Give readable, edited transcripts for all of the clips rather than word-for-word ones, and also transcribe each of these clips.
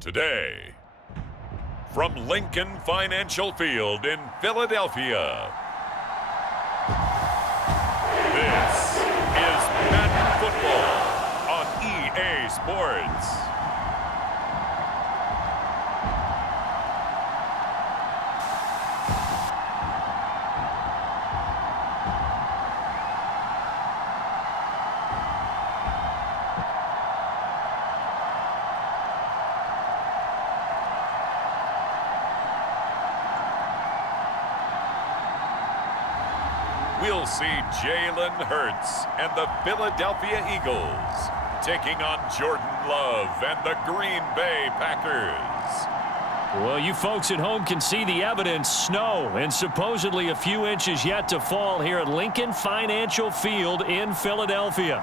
Today, from Lincoln Financial Field in Philadelphia, this is Madden Football on EA Sports. We'll see Jalen Hurts and the Philadelphia Eagles taking on Jordan Love and the Green Bay Packers. Well, you folks at home can see the evidence. Snow and supposedly a few inches yet to fall here at Lincoln Financial Field in Philadelphia.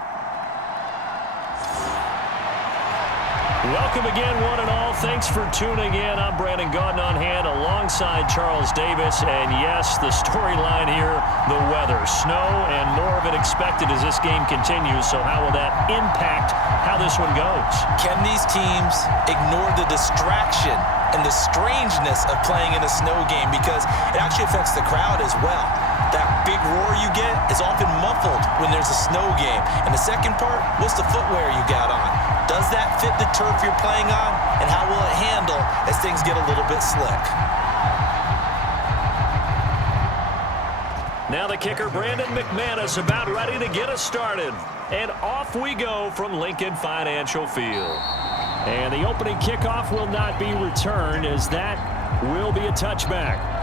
Welcome again, one and all. Thanks for tuning in. I'm Brandon Gaudin on hand alongside Charles Davis. And yes, the storyline here, the weather. Snow and more of it expected as this game continues. So how will that impact how this one goes? Can these teams ignore the distraction and the strangeness of playing in a snow game? Because it actually affects the crowd as well. That big roar you get is often muffled when there's a snow game. And the second part, what's the footwear you got on? Does that fit the turf you're playing on? And how will it handle as things get a little bit slick? Now the kicker, Brandon McManus, about ready to get us started. And off we go from Lincoln Financial Field. And the opening kickoff will not be returned, as that will be a touchback.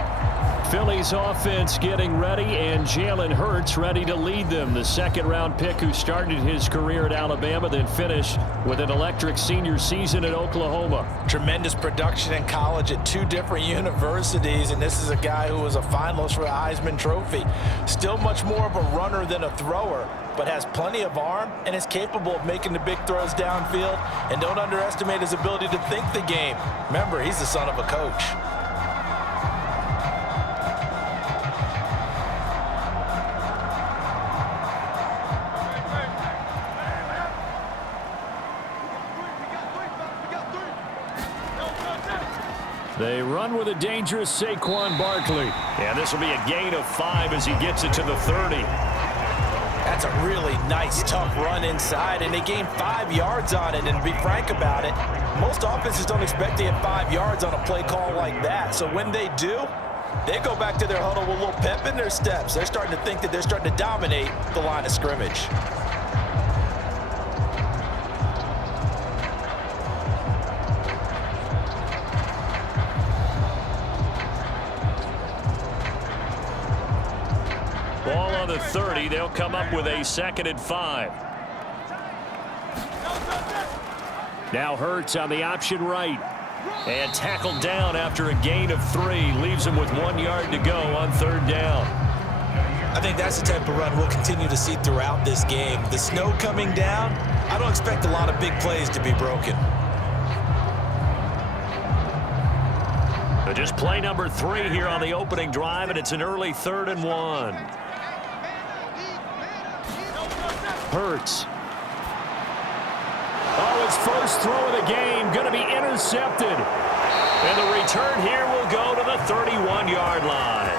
Philly's offense getting ready, and Jalen Hurts ready to lead them. The second-round pick who started his career at Alabama, then finished with an electric senior season at Oklahoma. Tremendous production in college at two different universities, and this is a guy who was a finalist for the Heisman Trophy. Still much more of a runner than a thrower, but has plenty of arm and is capable of making the big throws downfield. And don't underestimate his ability to think the game. Remember, he's the son of a coach. They run with a dangerous Saquon Barkley. And this will be a gain of 5 as he gets it to the 30. That's a really nice, tough run inside, and they gained 5 yards on it. And to be frank about it, most offenses don't expect to get 5 yards on a play call like that. So when they do, they go back to their huddle with a little pep in their steps. They're starting to think that they're starting to dominate the line of scrimmage. Ball on the 30. They'll come up with a 2nd and 5. Now Hurts on the option right. And tackled down after a gain of 3. Leaves him with 1 yard to go on 3rd down. I think that's the type of run we'll continue to see throughout this game. The snow coming down, I don't expect a lot of big plays to be broken. But just play number 3 here on the opening drive, and it's an early 3rd and 1. Hurts. Oh, his first throw of the game going to be intercepted. And the return here will go to the 31-yard line.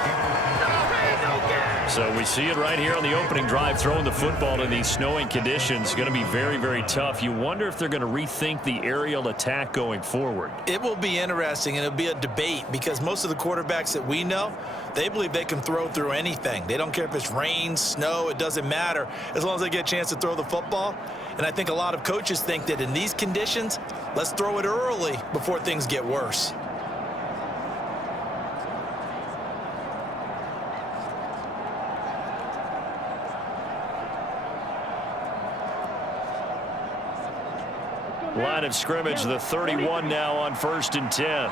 So we see it right here on the opening drive, throwing the football in these snowing conditions. Going to be very, very tough. You wonder if they're going to rethink the aerial attack going forward. It will be interesting, and it'll be a debate, because most of the quarterbacks that we know, they believe they can throw through anything. They don't care if it's rain, snow, it doesn't matter, as long as they get a chance to throw the football. And I think a lot of coaches think that in these conditions, let's throw it early before things get worse. Line of scrimmage, the 31 now on 1st and 10.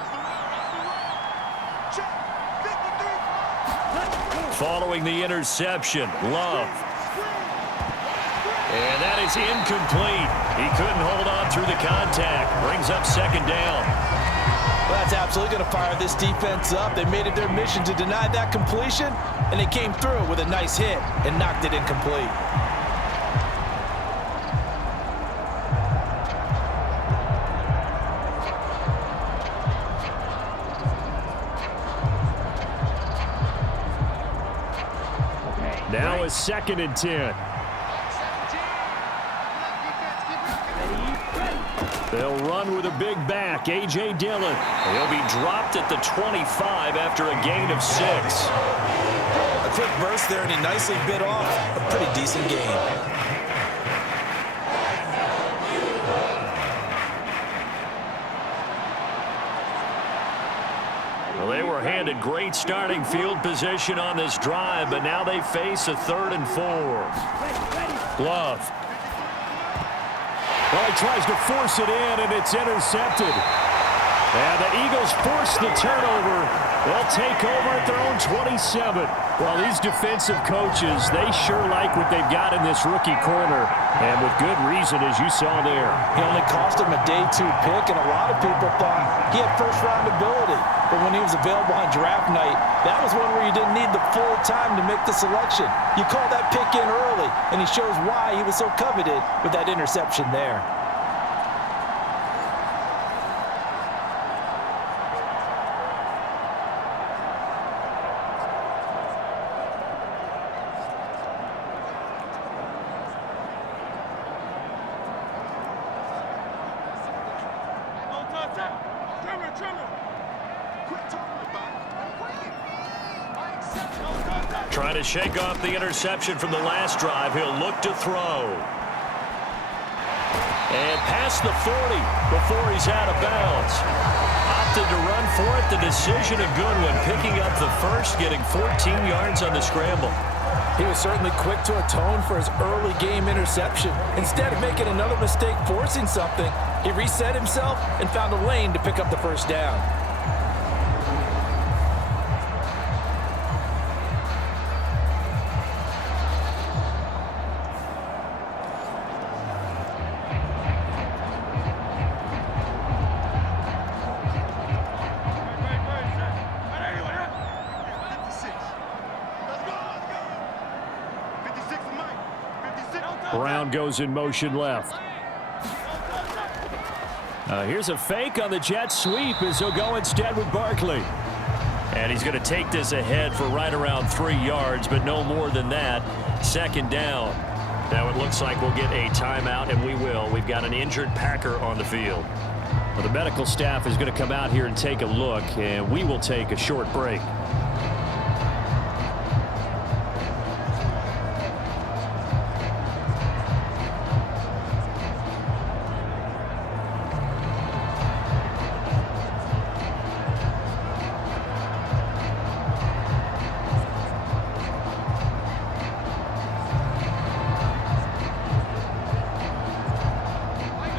Following the interception, Love. And that is incomplete. He couldn't hold on through the contact. Brings up 2nd down. Well, that's absolutely going to fire this defense up. They made it their mission to deny that completion, and they came through with a nice hit and knocked it incomplete. now a 2nd and 10. They'll run with a big back, A.J. Dillon. He'll be dropped at the 25 after a gain of 6. A quick burst there, and he nicely bit off a pretty decent gain. Well, they were handed great starting field position on this drive, but now they face a 3rd and 4. Love. Well, he tries to force it in, and it's intercepted. And the Eagles force the turnover. They'll take over at their own 27. Well, these defensive coaches, they sure like what they've got in this rookie corner, and with good reason, as you saw there. He only cost him a day 2 pick, and a lot of people thought he had first-round ability. But when he was available on draft night, that was one where you didn't need the full time to make the selection. You call that pick in early, and he shows why he was so coveted with that interception there. Trying to shake off the interception from the last drive. He'll look to throw. And past the 40 before he's out of bounds. Opted to run for it. The decision a good one. Picking up the first, getting 14 yards on the scramble. He was certainly quick to atone for his early game interception. Instead of making another mistake forcing something, he reset himself and found a lane to pick up the first down. Brown goes in motion left. Here's a fake on the jet sweep as he'll go instead with Barkley. And he's going to take this ahead for right around 3 yards, but no more than that. 2nd down. Now it looks like we'll get a timeout, and we will. We've got an injured Packer on the field. Well, the medical staff is going to come out here and take a look, and we will take a short break.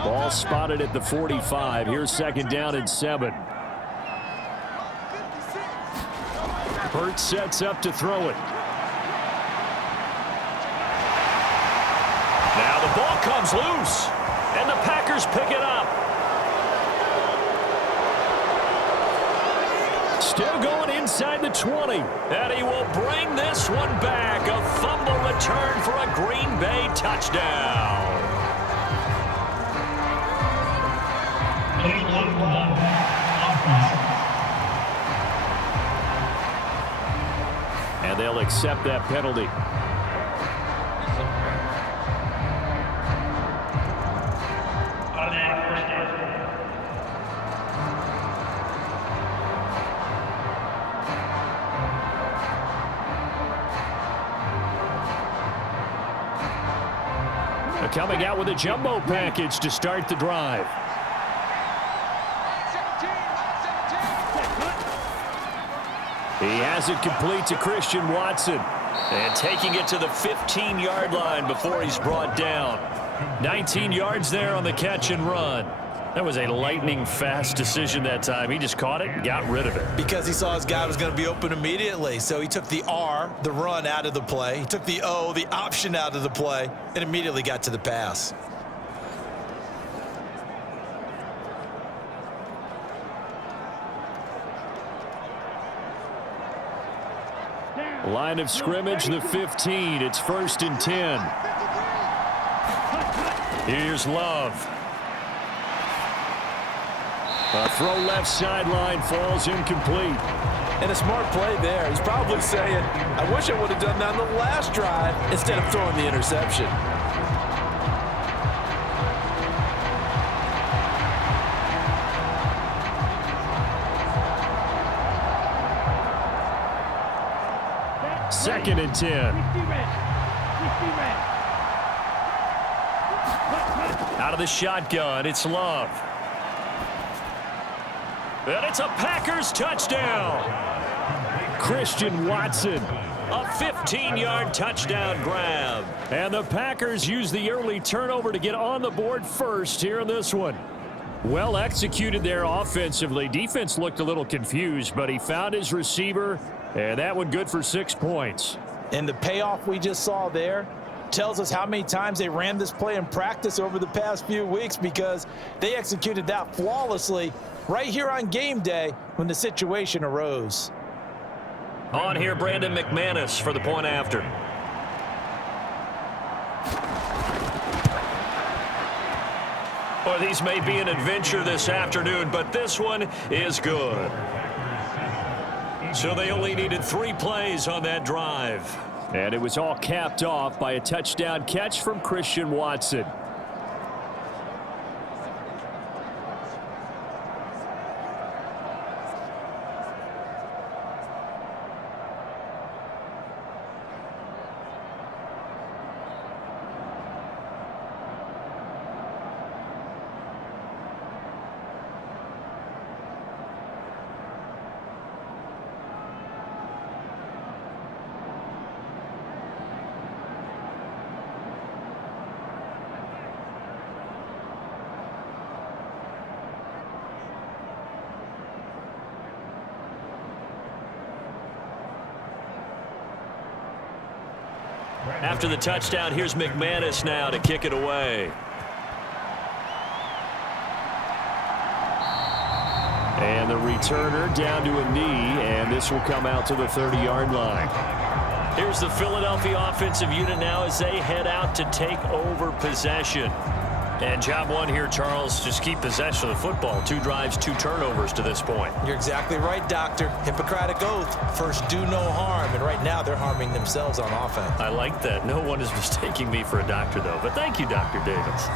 Ball spotted at the 45. Here's 2nd down and 7. Hurts sets up to throw it. Now the ball comes loose, and the Packers pick it up. Still going inside the 20, and he will bring this one back. A fumble return for a Green Bay touchdown. And they'll accept that penalty. They're coming out with a jumbo package to start the drive. He has it complete to Christian Watson. And taking it to the 15-yard line before he's brought down. 19 yards there on the catch and run. That was a lightning-fast decision that time. He just caught it and got rid of it. Because he saw his guy was going to be open immediately. So he took the R, the run, out of the play. He took the O, the option, out of the play, and immediately got to the pass. Line of scrimmage, the 15. It's 1st and 10. Here's Love. A throw left sideline falls incomplete. And a smart play there. He's probably saying, I wish I would have done that on the last drive instead of throwing the interception. Second and 10. Out of the shotgun, it's Love. And it's a Packers touchdown. Christian Watson, a 15-yard touchdown grab. And the Packers use the early turnover to get on the board first here in this one. Well executed there offensively. Defense looked a little confused, but he found his receiver, and that one good for 6 points. And the payoff we just saw there tells us how many times they ran this play in practice over the past few weeks, because they executed that flawlessly right here on game day when the situation arose. On here, Brandon McManus for the point after. Well, these may be an adventure this afternoon, but this one is good. So they only needed 3 plays on that drive. And it was all capped off by a touchdown catch from Christian Watson. After the touchdown, here's McManus now to kick it away. And the returner down to a knee, and this will come out to the 30-yard line. Here's the Philadelphia offensive unit now as they head out to take over possession. And job one here, Charles, just keep possession of the football. 2 drives, 2 turnovers to this point. You're exactly right, Doctor. Hippocratic oath. First, do no harm. And right now, they're harming themselves on offense. I like that. No one is mistaking me for a doctor, though. But thank you, Dr. Davis.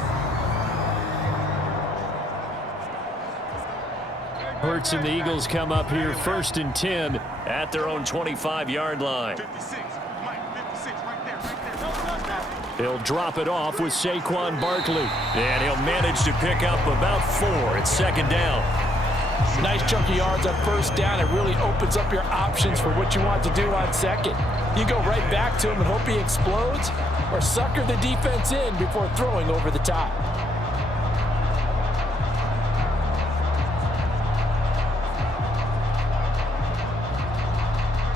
Hurts and the Eagles come up here 1st and 10 at their own 25-yard line. 56. Mike, 56, right there. He'll drop it off with Saquon Barkley. And he'll manage to pick up about 4. It's 2nd down. Nice chunky yards on 1st down. It really opens up your options for what you want to do on 2nd. You go right back to him and hope he explodes, or sucker the defense in before throwing over the top.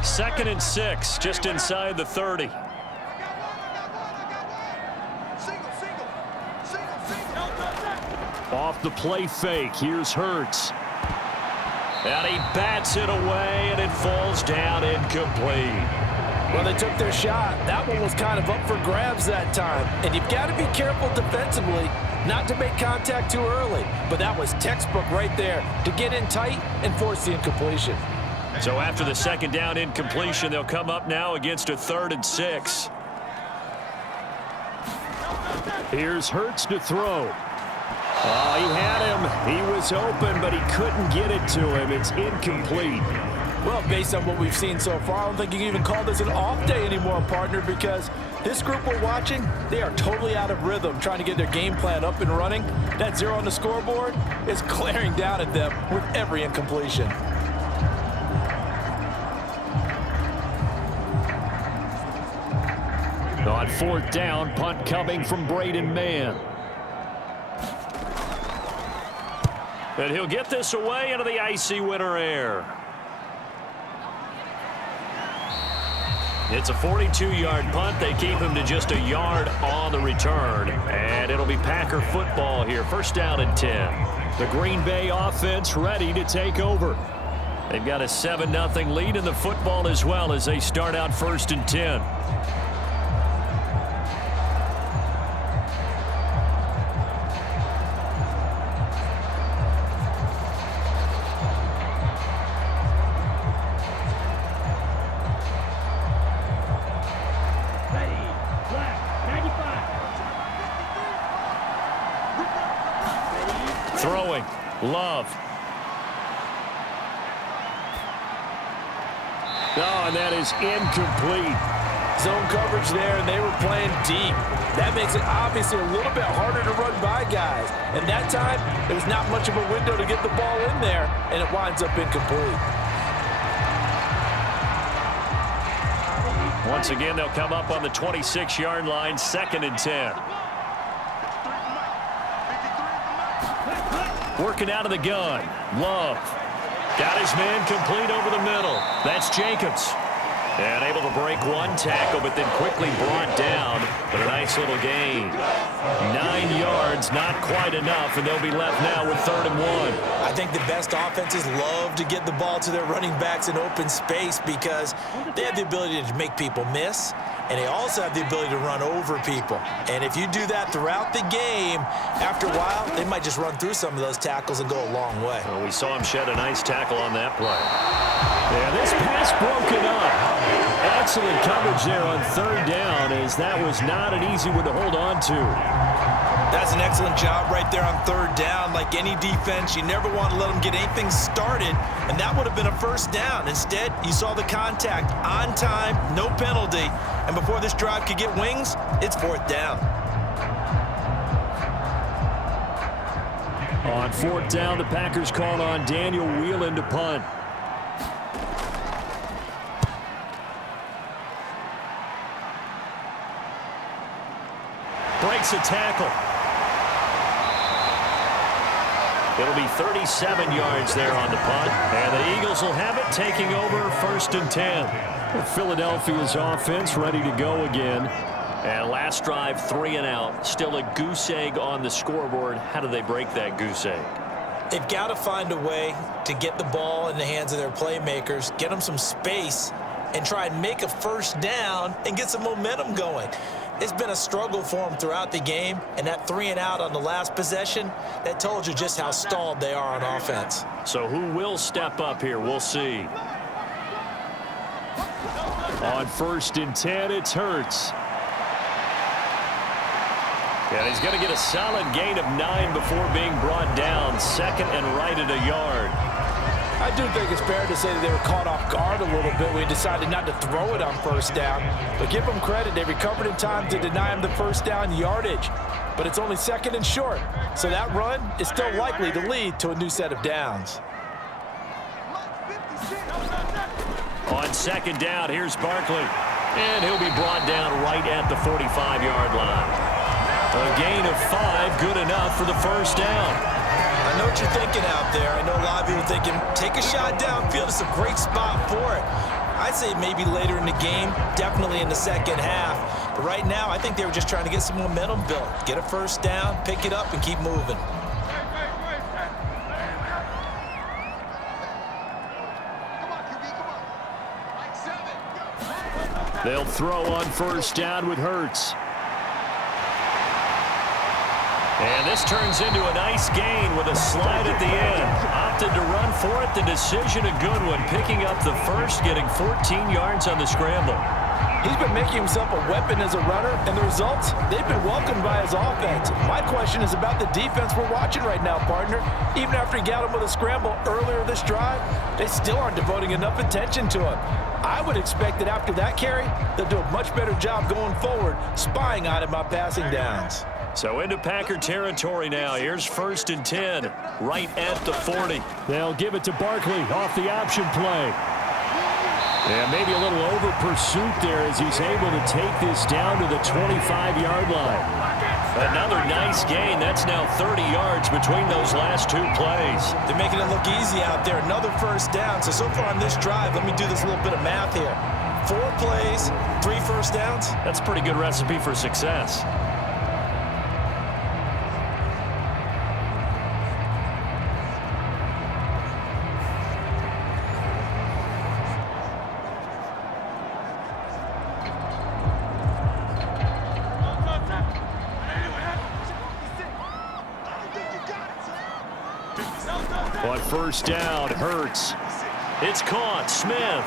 Second and 6, just inside the 30. Off the play fake, here's Hurts. And he bats it away, and it falls down incomplete. Well, they took their shot. That one was kind of up for grabs that time. And you've got to be careful defensively not to make contact too early. But that was textbook right there to get in tight and force the incompletion. So after the 2nd down incompletion, they'll come up now against a 3rd and 6. Here's Hurts to throw. Oh, he had him. He was open, but he couldn't get it to him. It's incomplete. Well, based on what we've seen so far, I don't think you can even call this an off day anymore, partner, because this group we're watching, they are totally out of rhythm trying to get their game plan up and running. That 0 on the scoreboard is glaring down at them with every incompletion. On 4th down, punt coming from Braden Mann. And he'll get this away into the icy winter air. It's a 42-yard punt. They keep him to just a yard on the return. And it'll be Packer football here. 1st down and 10. The Green Bay offense ready to take over. They've got a 7-0 lead in the football as well as they start out 1st and 10. Throwing. Love. Oh, and that is incomplete. Zone coverage there, and they were playing deep. That makes it obviously a little bit harder to run by guys. And that time, there's not much of a window to get the ball in there, and it winds up incomplete. Once again, they'll come up on the 26-yard line, 2nd and 10. Working out of the gun. Love. Got his man complete over the middle. That's Jacobs. And able to break one tackle, but then quickly brought down. But a nice little gain. 9 yards, not quite enough, and they'll be left now with 3rd and 1. I think the best offenses love to get the ball to their running backs in open space because they have the ability to make people miss, and they also have the ability to run over people. And if you do that throughout the game, after a while, they might just run through some of those tackles and go a long way. Well, we saw him shed a nice tackle on that play. Yeah, this pass broken up. Excellent coverage there on 3rd down, as that was not an easy one to hold on to. That's an excellent job right there on 3rd down. Like any defense, you never want to let them get anything started, and that would have been a 1st down. Instead, you saw the contact on time, no penalty, and before this drive could get wings, it's 4th down. On 4th down, the Packers called on Daniel Whelan to punt. Breaks a tackle. It'll be 37 yards there on the punt. And the Eagles will have it, taking over 1st and 10. Philadelphia's offense ready to go again. And last drive, 3 and out. Still a goose egg on the scoreboard. How do they break that goose egg? They've got to find a way to get the ball in the hands of their playmakers, get them some space, and try and make a 1st down and get some momentum going. It's been a struggle for them throughout the game, and that 3 and out on the last possession, that told you just how stalled they are on offense. So who will step up here? We'll see. On 1st and 10, it's Hurts. And he's going to get a solid gain of 9 before being brought down. 2nd and right at a yard. I do think it's fair to say that they were caught off guard a little bit when he decided not to throw it on 1st down. But give them credit, they recovered in time to deny him the 1st down yardage. But it's only 2nd and short, so that run is still likely to lead to a new set of downs. On 2nd down, here's Barkley. And he'll be brought down right at the 45-yard line. A gain of 5, good enough for the 1st down. I know what you're thinking out there. I know a lot of people are thinking, take a shot downfield. It's a great spot for it. I'd say maybe later in the game, definitely in the 2nd half. But right now, I think they were just trying to get some momentum built. Get a 1st down, pick it up, and keep moving. They'll throw on 1st down with Hurts. And this turns into a nice gain with a slide at the end. Opted to run for it. The decision a good one. Picking up the 1st, getting 14 yards on the scramble. He's been making himself a weapon as a runner, and the results, they've been welcomed by his offense. My question is about the defense we're watching right now, partner. Even after he got him with a scramble earlier this drive, they still aren't devoting enough attention to him. I would expect that after that carry, they'll do a much better job going forward, spying on him on passing downs. So into Packer territory now. Here's 1st and 10, right at the 40. They'll give it to Barkley off the option play. And maybe a little over pursuit there as he's able to take this down to the 25-yard line. Another nice gain. That's now 30 yards between those last 2 plays. They're making it look easy out there. Another 1st down. So far on this drive, let me do this little bit of math here. 4 plays, 3 1st downs. That's a pretty good recipe for success. On 1st down, Hurts. It's caught. Smith.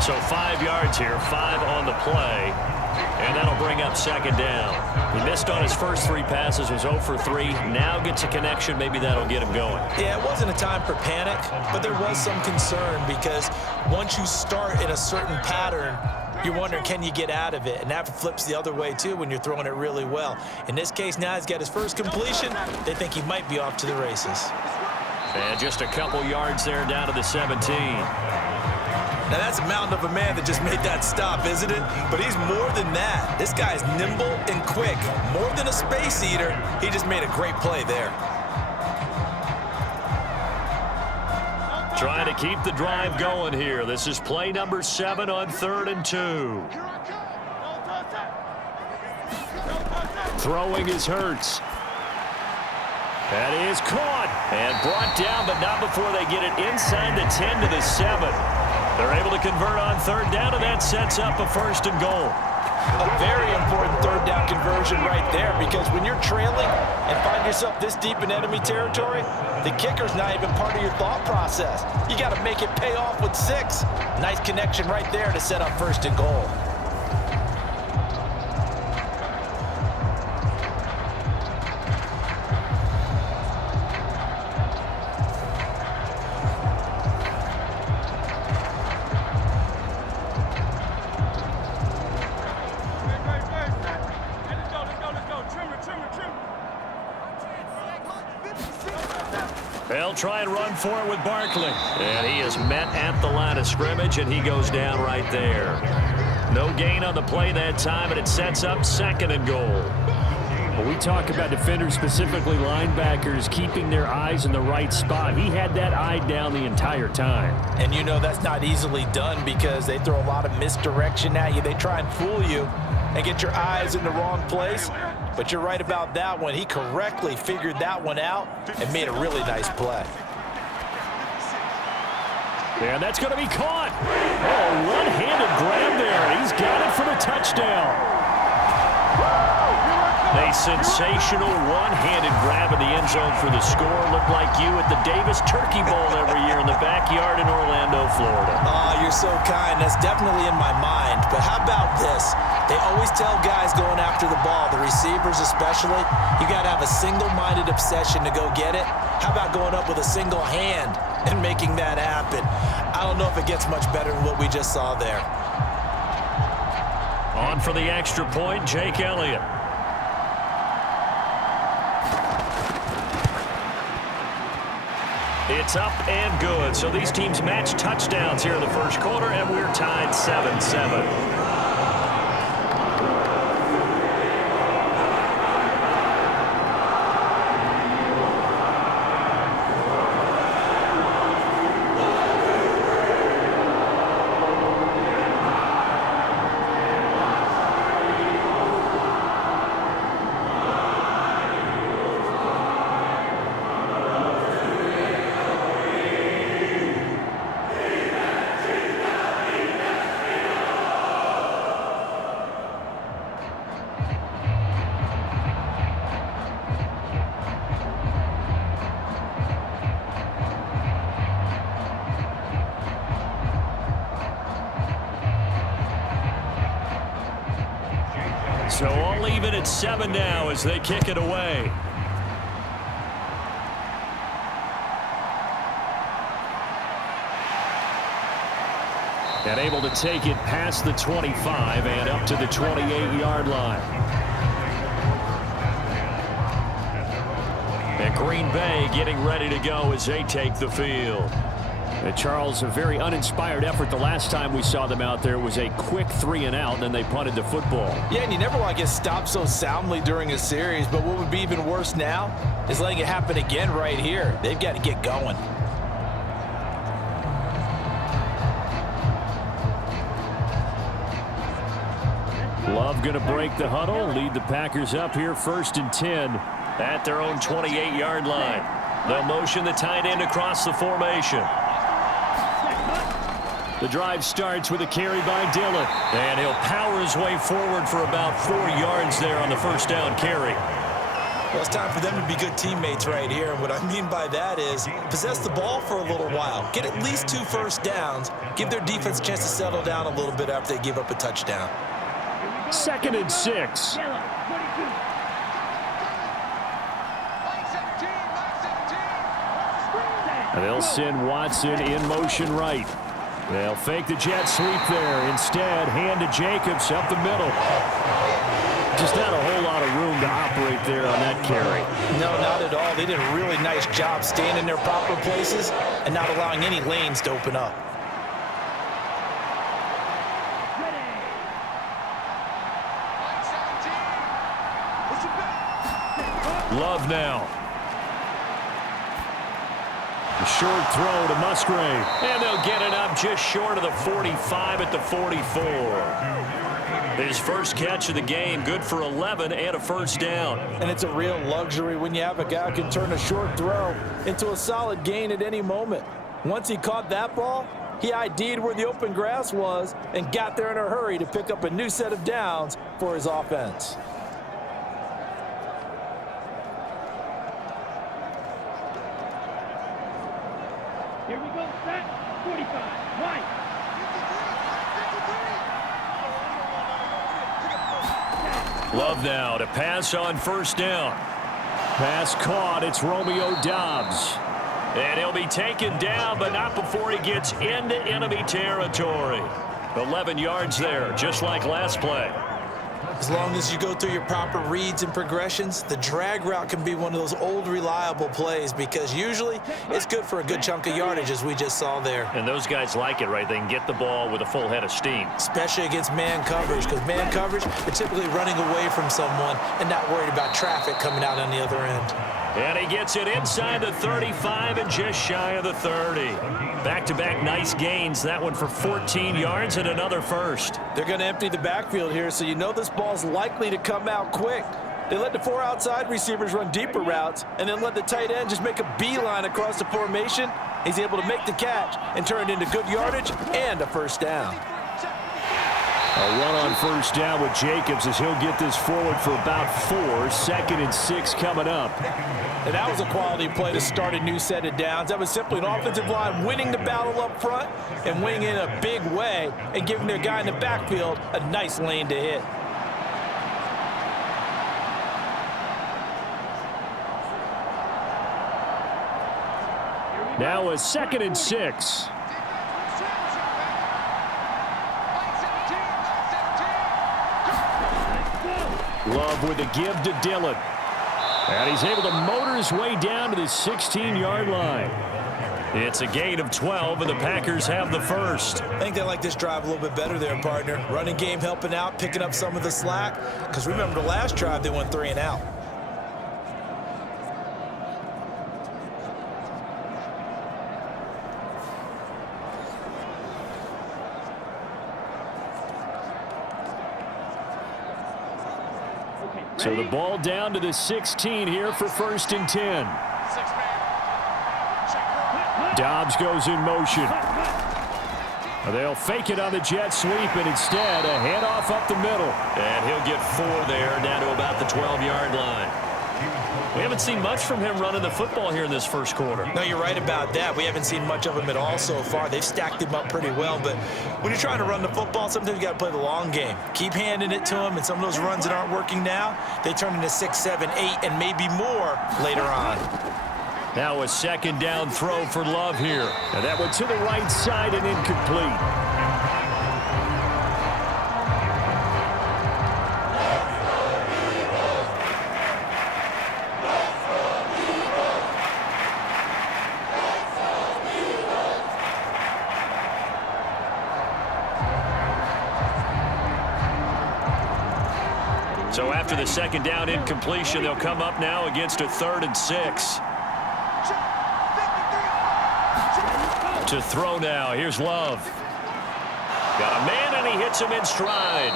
So 5 yards here, 5 on the play. And that'll bring up second down. He missed on his first 3 passes, was 0 for 3. Now gets a connection. Maybe that'll get him going. Yeah, it wasn't a time for panic, but there was some concern because once you start in a certain pattern, you're wondering, can you get out of it? And that flips the other way, too, when you're throwing it really well. In this case, now he's got his first completion. They think he might be off to the races. And just a couple yards there down to the 17. Now, that's a mountain of a man that just made that stop, isn't it? But he's more than that. This guy's nimble and quick. More than a space eater, he just made a great play there. Trying to keep the drive going here. This is play number 7 on 3rd and 2. Throwing is Hurts. That is caught and brought down, but not before they get it inside the 10 to the 7. They're able to convert on 3rd down, and that sets up a 1st and goal. A very important 3rd down conversion right there, because when you're trailing and find yourself this deep in enemy territory, the kicker's not even part of your thought process. You got to make it pay off with 6. Nice connection right there to set up 1st and goal. They'll try and run for it with Barkley. And he is met at the line of scrimmage, and he goes down right there. No gain on the play that time, and it sets up 2nd and goal. When we talk about defenders, specifically linebackers, keeping their eyes in the right spot, he had that eye down the entire time. And you know that's not easily done because they throw a lot of misdirection at you. They try and fool you and get your eyes in the wrong place. But you're right about that one. He correctly figured that one out and made a really nice play. And that's going to be caught. Oh, one-handed grab there. He's got it for the touchdown. A sensational one-handed grab in the end zone for the score. Looked like you at the Davis Turkey Bowl every year in the backyard in Orlando, Florida. Oh, you're so kind. That's definitely in my mind. But how about this? They always tell guys going after the ball, the receivers especially, you got to have a single-minded obsession to go get it. How about going up with a single hand and making that happen? I don't know if it gets much better than what we just saw there. On for the extra point, Jake Elliott. It's up and good. So these teams match touchdowns here in the first quarter, and we're tied 7-7. So all even at 7 now as they kick it away. And able to take it past the 25 and up to the 28-yard line. And Green Bay getting ready to go as they take the field. And Charles, a very uninspired effort. The last time we saw them out there was a quick 3-and-out, and then they punted the football. Yeah, and you never want to get stopped so soundly during a series, but what would be even worse now is letting it happen again right here. They've got to get going. Love going to break the huddle, lead the Packers up here 1st and 10 at their own 28-yard line. They'll motion the tight end across the formation. The drive starts with a carry by Dillon, and he'll power his way forward for about 4 yards there on the first down carry. Well, it's time for them to be good teammates right here. And what I mean by that is possess the ball for a little while. Get at least 2 first downs. Give their defense a chance to settle down a little bit after they give up a touchdown. 2nd and 6. And they'll send Watson in motion right. They'll fake the jet sweep there. Instead, hand to Jacobs up the middle. Just not a whole lot of room to operate there on that carry. No, not at all. They did a really nice job staying in their proper places and not allowing any lanes to open up. Love now. The short throw to Musgrave. And they'll get it up just short of the 45 at the 44. His first catch of the game, good for 11 and a first down. And it's a real luxury when you have a guy who can turn a short throw into a solid gain at any moment. Once he caught that ball, he ID'd where the open grass was and got there in a hurry to pick up a new set of downs for his offense. Here we go, set, 45, right. Love now to pass on first down. Pass caught. It's Romeo Doubs. And he'll be taken down, but not before he gets into enemy territory. 11 yards there, just like last play. As long as you go through your proper reads and progressions, the drag route can be one of those old reliable plays because usually it's good for a good chunk of yardage, as we just saw there. And those guys like it, right? They can get the ball with a full head of steam. Especially against man coverage, because man coverage, they're typically running away from someone and not worried about traffic coming out on the other end. And he gets it inside the 35 and just shy of the 30. Back-to-back nice gains. That one for 14 yards and another first. They're going to empty the backfield here, so you know this ball's likely to come out quick. They let the 4 outside receivers run deeper routes and then let the tight end just make a beeline across the formation. He's able to make the catch and turn it into good yardage and a first down. A run on first down with Jacobs as he'll get this forward for about 4. 2nd and 6 coming up. And that was a quality play to start a new set of downs. That was simply an offensive line winning the battle up front and winning in a big way and giving their guy in the backfield a nice lane to hit. Now a 2nd and 6. Love with a give to Dillon. And he's able to motor his way down to the 16-yard line. It's a gain of 12, and the Packers have the first. I think they like this drive a little bit better there, partner. Running game helping out, picking up some of the slack. Because remember, the last drive, they went 3 and out. So the ball down to the 16 here for 1st and 10. Doubs goes in motion. They'll fake it on the jet sweep, and instead a handoff up the middle. And he'll get 4 there, down to about the 12-yard line. We haven't seen much from him running the football here in this first quarter. No, you're right about that. We haven't seen much of him at all so far. They've stacked him up pretty well, but when you're trying to run the football, sometimes you got to play the long game. Keep handing it to him, and some of those runs that aren't working now, they turn into 6, 7, 8, and maybe more later on. Now a 2nd down throw for Love here. And that went to the right side and incomplete. So after the 2nd down incompletion, they'll come up now against a 3rd and 6. To throw now. Here's Love. Got a man, and he hits him in stride.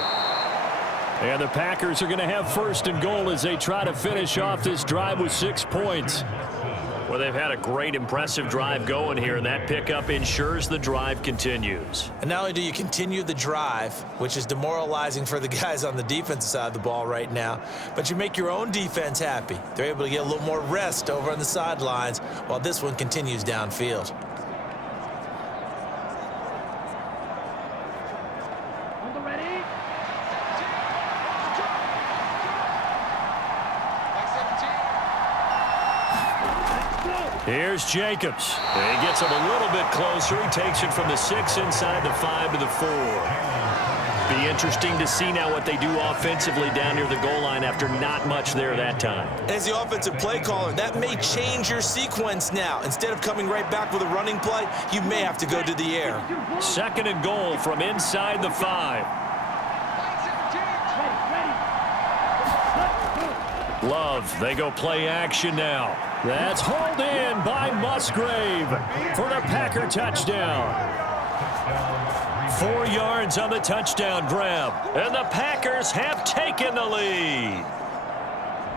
And the Packers are going to have 1st and goal as they try to finish off this drive with 6 points. Well, they've had a great, impressive drive going here, and that pickup ensures the drive continues. And not only do you continue the drive, which is demoralizing for the guys on the defensive side of the ball right now, but you make your own defense happy. They're able to get a little more rest over on the sidelines while this one continues downfield. Here's Jacobs. And he gets him a little bit closer. He takes it from the 6 inside the 5 to the 4. Be interesting to see now what they do offensively down near the goal line after not much there that time. As the offensive play caller, that may change your sequence now. Instead of coming right back with a running play, you may have to go to the air. 2nd and goal from inside the 5. Love, they go play action now. That's hauled in by Musgrave for the Packer touchdown. 4 yards on the touchdown grab, and the Packers have taken the lead.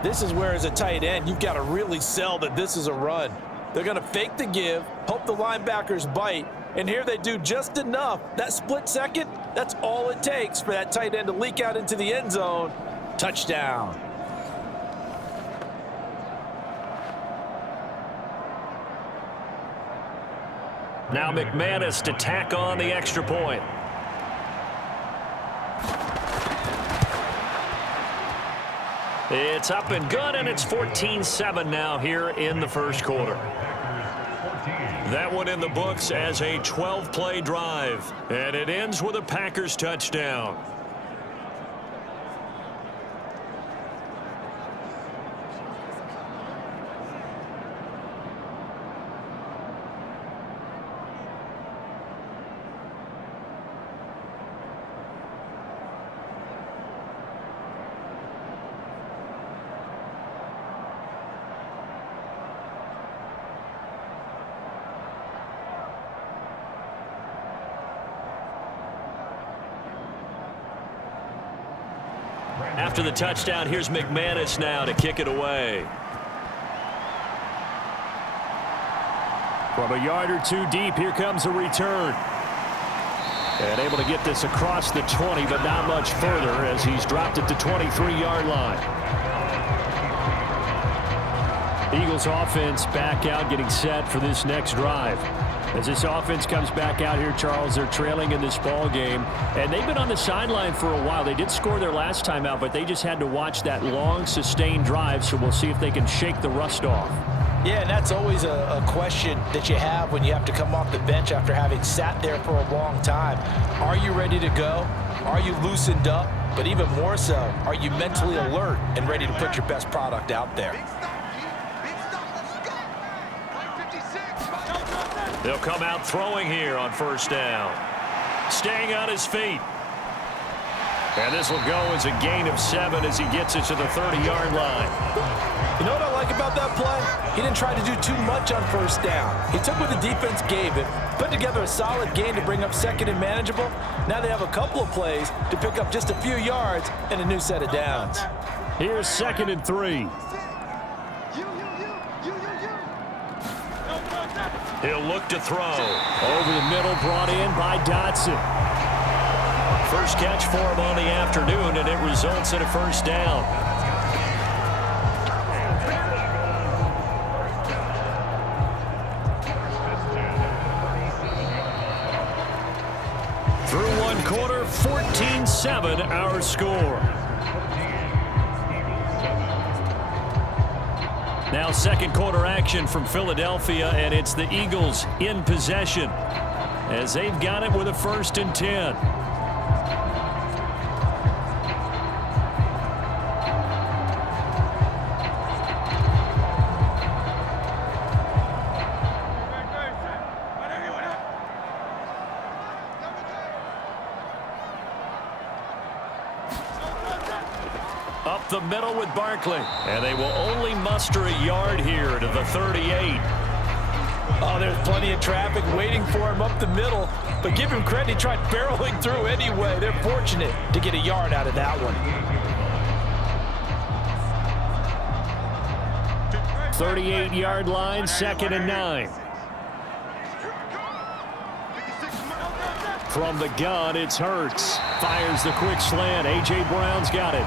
This is where, as a tight end, you've got to really sell that this is a run. They're going to fake the give, hope the linebackers bite, and here they do just enough. That split second, that's all it takes for that tight end to leak out into the end zone. Touchdown. Now McManus to tack on the extra point. It's up and good, and it's 14-7 now here in the first quarter. That one in the books as a 12-play drive, and it ends with a Packers touchdown. After the touchdown, here's McManus now to kick it away. From a yard or two deep, here comes a return. And able to get this across the 20, but not much further as he's dropped at the 23-yard line. Eagles offense back out, getting set for this next drive. As this offense comes back out here, Charles, they're trailing in this ball game, and they've been on the sideline for a while. They did score their last time out, but they just had to watch that long, sustained drive, so we'll see if they can shake the rust off. Yeah, and that's always a question that you have when you have to come off the bench after having sat there for a long time. Are you ready to go? Are you loosened up? But even more so, are you mentally alert and ready to put your best product out there? They'll come out throwing here on first down. Staying on his feet. And this will go as a gain of 7 as he gets it to the 30-yard line. You know what I like about that play? He didn't try to do too much on first down. He took what the defense gave it, put together a solid gain to bring up 2nd and manageable. Now they have a couple of plays to pick up just a few yards and a new set of downs. Here's 2nd and 3. He'll look to throw. Over the middle, brought in by Dotson. First catch for him on the afternoon, and it results in a first down. Through one quarter, 14-7 our score. Now 2nd quarter action from Philadelphia, and it's the Eagles in possession as they've got it with a 1st and 10. Up the middle with Barkley, and they will only muster a yard here to the 38. Oh, there's plenty of traffic waiting for him up the middle, but give him credit, he tried barreling through anyway. They're fortunate to get a yard out of that one. 38-yard line, 2nd and 9. From the gun, it's Hurts. Fires the quick slant. A.J. Brown's got it.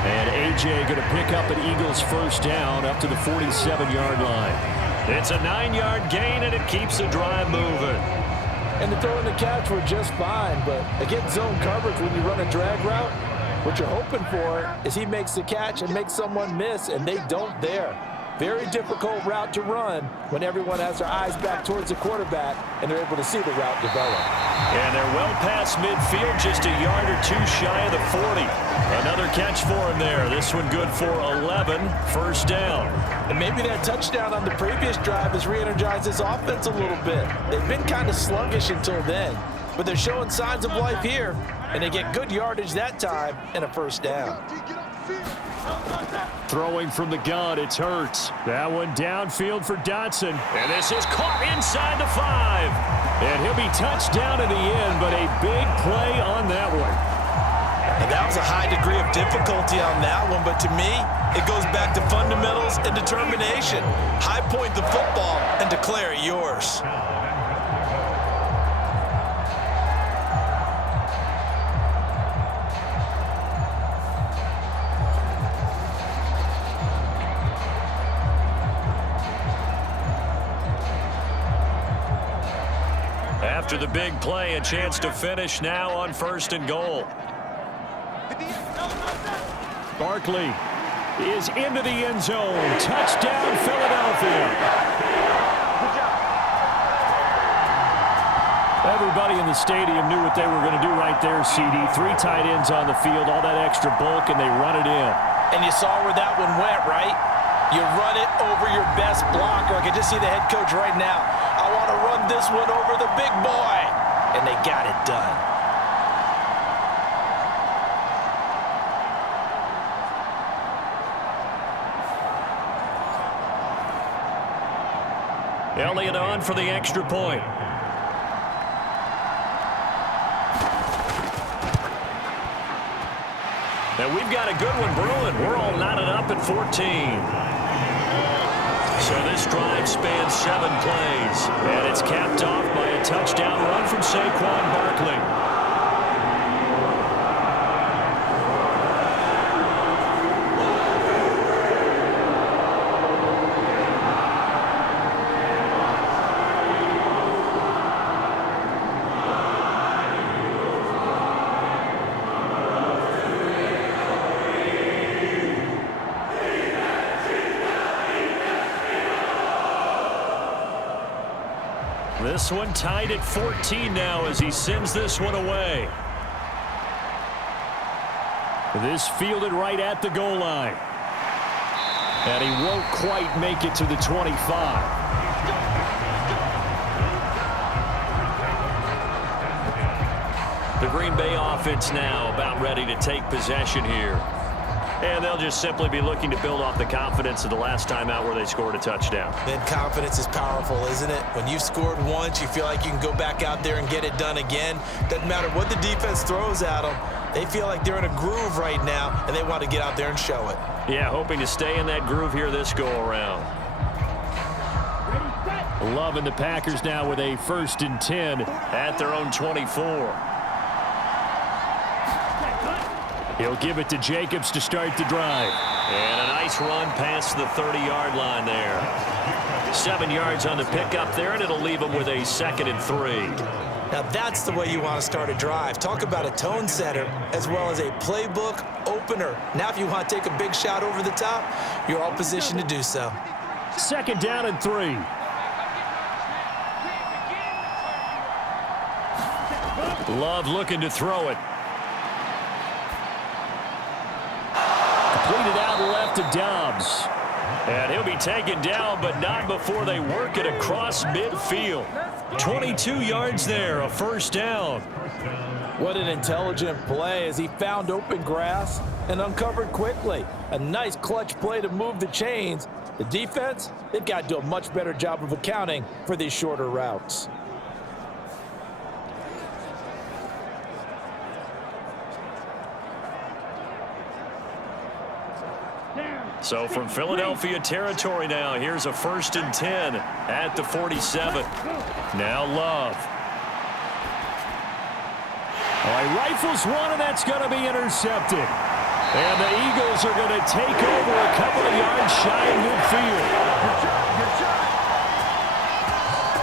And A.J. going to pick up an Eagles first down up to the 47-yard line. It's a 9-yard gain, and it keeps the drive moving. And the throw and the catch were just fine, but against zone coverage when you run a drag route, what you're hoping for is he makes the catch and makes someone miss, and they don't there. Very difficult route to run when everyone has their eyes back towards the quarterback and they're able to see the route develop. And they're well past midfield, just a yard or two shy of the 40. Another catch for him there. This one good for 11, first down. And maybe that touchdown on the previous drive has re-energized this offense a little bit. They've been kind of sluggish until then, but they're showing signs of life here, and they get good yardage that time and a first down. Throwing from the gun, it's Hurts. That one downfield for Dotson. And this is caught inside the 5. And he'll be touched down in the end, but a big play on that one. And that was a high degree of difficulty on that one, but to me, it goes back to fundamentals and determination. High point the football and declare it yours. After the big play, a chance to finish now on 1st and goal. Barkley is into the end zone. Touchdown, Philadelphia. Everybody in the stadium knew what they were going to do right there, CD. 3 tight ends on the field, all that extra bulk, and they run it in. And you saw where that one went, right? You run it over your best blocker. I can just see the head coach right now. I want to run this one over the big boy. And they got it done. Elliott on for the extra point. And we've got a good one brewing. We're all knotted up at 14. So this drive spans 7 plays, and it's capped off by a touchdown run from Saquon Barkley. This one tied at 14 now as he sends this one away. This fielded right at the goal line. And he won't quite make it to the 25. The Green Bay offense now about ready to take possession here. And they'll just simply be looking to build off the confidence of the last time out where they scored a touchdown. Then confidence is powerful, isn't it? When you've scored once, you feel like you can go back out there and get it done again. Doesn't matter what the defense throws at them. They feel like they're in a groove right now, and they want to get out there and show it. Yeah, hoping to stay in that groove here this go-around. Loving the Packers now with a 1st and 10 at their own 24. He'll give it to Jacobs to start the drive. And a nice run past the 30-yard line there. 7 yards on the pickup there, and it'll leave him with a 2nd and 3. Now that's the way you want to start a drive. Talk about a tone setter as well as a playbook opener. Now if you want to take a big shot over the top, you're all positioned to do so. 2nd down and 3. Love looking to throw it. Completed out left to Dobbs. And he'll be taken down, but not before they work it across midfield. 22 yards there, a 1st down. What an intelligent play as he found open grass and uncovered quickly. A nice clutch play to move the chains. The defense, they've got to do a much better job of accounting for these shorter routes. So from Philadelphia territory now, here's a 1st and 10 at the 47. Now Love. He rifles one, and that's going to be intercepted. And the Eagles are going to take over a couple of yards shy of midfield.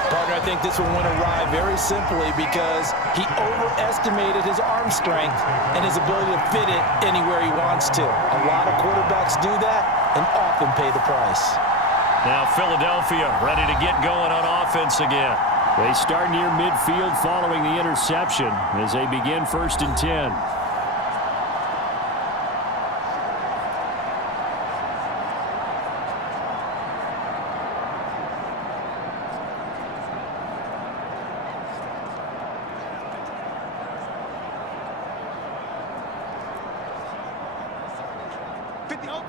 Partner, I think this one went awry very simply because he overestimated his arm strength and his ability to fit it anywhere he wants to. A lot of quarterbacks do that and often pay the price. Now Philadelphia ready to get going on offense again. They start near midfield following the interception as they begin 1st and 10.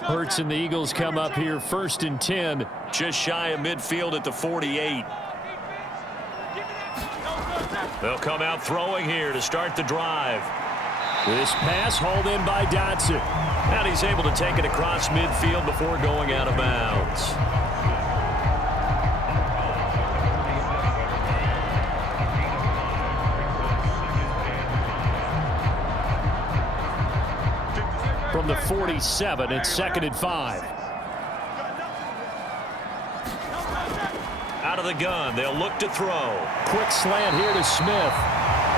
Hurts and the Eagles come up here 1st and 10. Just shy of midfield at the 48. They'll come out throwing here to start the drive. This pass hauled in by Dotson. And he's able to take it across midfield before going out of bounds. From the 47, it's 2nd and 5. Out of the gun, they'll look to throw. Quick slant here to Smith.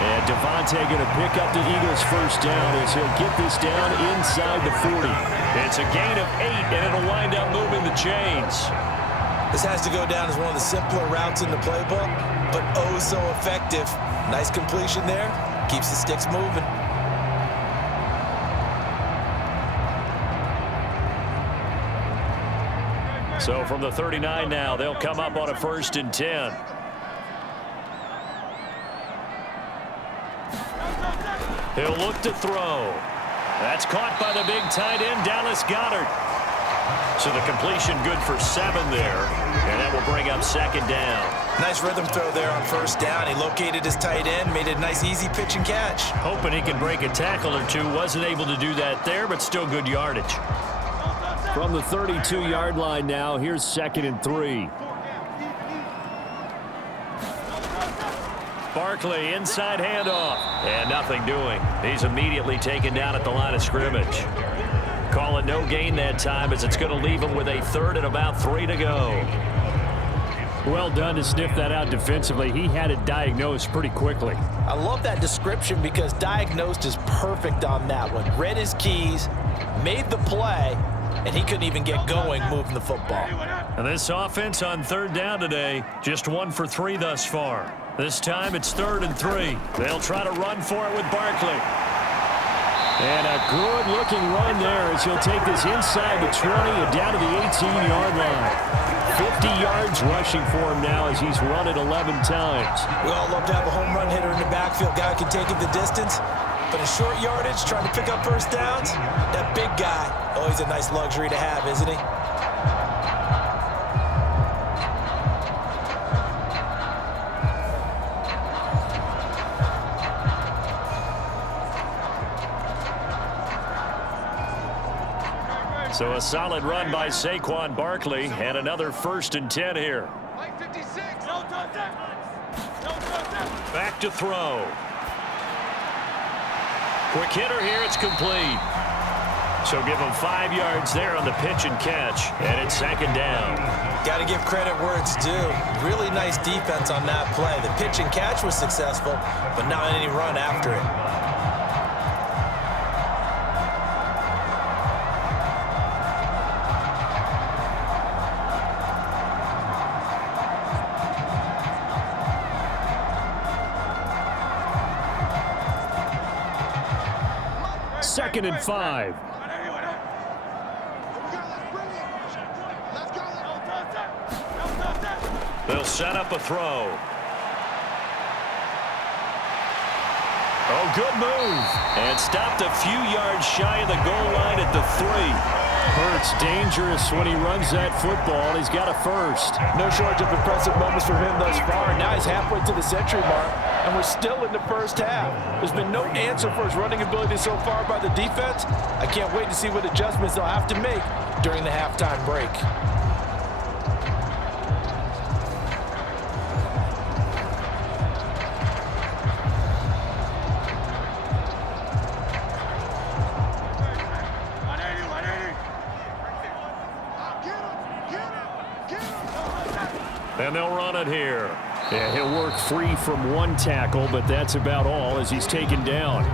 And Devontae going to pick up the Eagles' first down as he'll get this down inside the 40. It's a gain of 8, and it'll wind up moving the chains. This has to go down as one of the simpler routes in the playbook, but oh so effective. Nice completion there. Keeps the sticks moving. So from the 39 now, they'll come up on a 1st and 10. He'll look to throw. That's caught by the big tight end, Dallas Goedert. So the completion good for 7 there, and that will bring up 2nd down. Nice rhythm throw there on 1st down. He located his tight end, made it a nice easy pitch and catch. Hoping he can break a tackle or two. Wasn't able to do that there, but still good yardage. From the 32-yard line now, here's 2nd and 3. Barkley, inside handoff, and nothing doing. He's immediately taken down at the line of scrimmage. Call it no gain that time as it's going to leave him with a 3rd and about 3 to go. Well done to sniff that out defensively. He had it diagnosed pretty quickly. I love that description because diagnosed is perfect on that one. Read his keys, made the play, and he couldn't even get going moving the football. And this offense on 3rd down today, just 1 for 3 thus far. This time it's 3rd and 3. They'll try to run for it with Barkley. And a good-looking run there as he'll take this inside the 20 and down to the 18-yard line. 50 yards rushing for him now as he's run it 11 times. We all love to have a home run hitter in the backfield. Guy who can take it the distance. But in short yardage, trying to pick up 1st downs, that big guy, always a nice luxury to have, isn't he? So a solid run by Saquon Barkley and another 1st and 10 here. Back to throw. Quick hitter here, it's complete. So give him 5 yards there on the pitch and catch, and it's 2nd down. Got to give credit where it's due. Really nice defense on that play. The pitch and catch was successful, but not any run after it. Second and 5. They'll set up a throw. Oh, good move. And stopped a few yards shy of the goal line at the 3. Hurts dangerous when he runs that football. He's got a 1st. No shortage of impressive moments for him thus far. Now he's halfway to the century mark, and we're still in the 1st half. There's been no answer for his running ability so far by the defense. I can't wait to see what adjustments they'll have to make during the halftime break. And they'll run it here. Yeah, he'll work free from 1 tackle, but that's about all as he's taken down.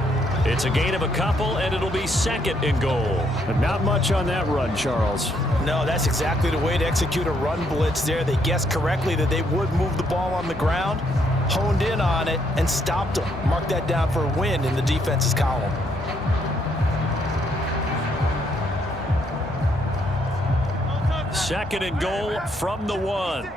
It's a gain of a couple, and it'll be 2nd and goal. But not much on that run, Charles. No, that's exactly the way to execute a run blitz there. They guessed correctly that they would move the ball on the ground, honed in on it, and stopped them. Mark that down for a win in the defense's column. Second and goal from the 1.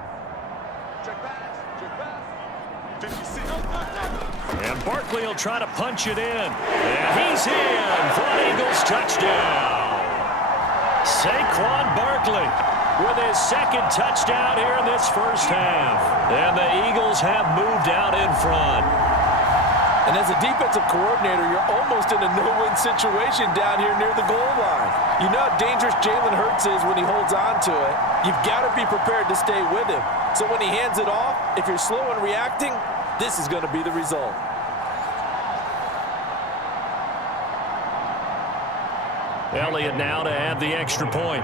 And Barkley will try to punch it in. And he's in for an Eagles touchdown. Saquon Barkley with his 2nd touchdown here in this first half. And the Eagles have moved out in front. And as a defensive coordinator, you're almost in a no-win situation down here near the goal line. You know how dangerous Jalen Hurts is when he holds on to it. You've got to be prepared to stay with him. So when he hands it off, if you're slow in reacting, this is going to be the result. Elliott now to add the extra point.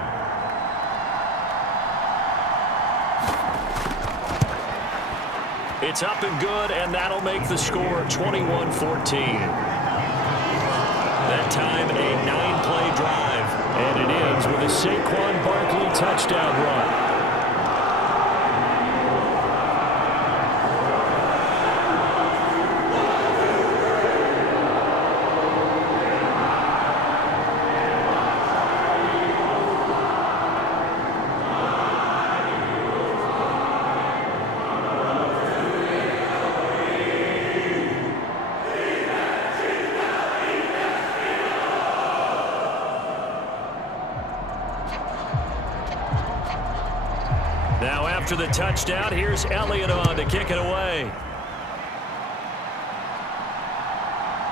It's up and good, and that'll make the score 21-14. That time, a 9-play drive. And it ends with a Saquon Barkley touchdown run. Now after the touchdown, here's Elliott on to kick it away.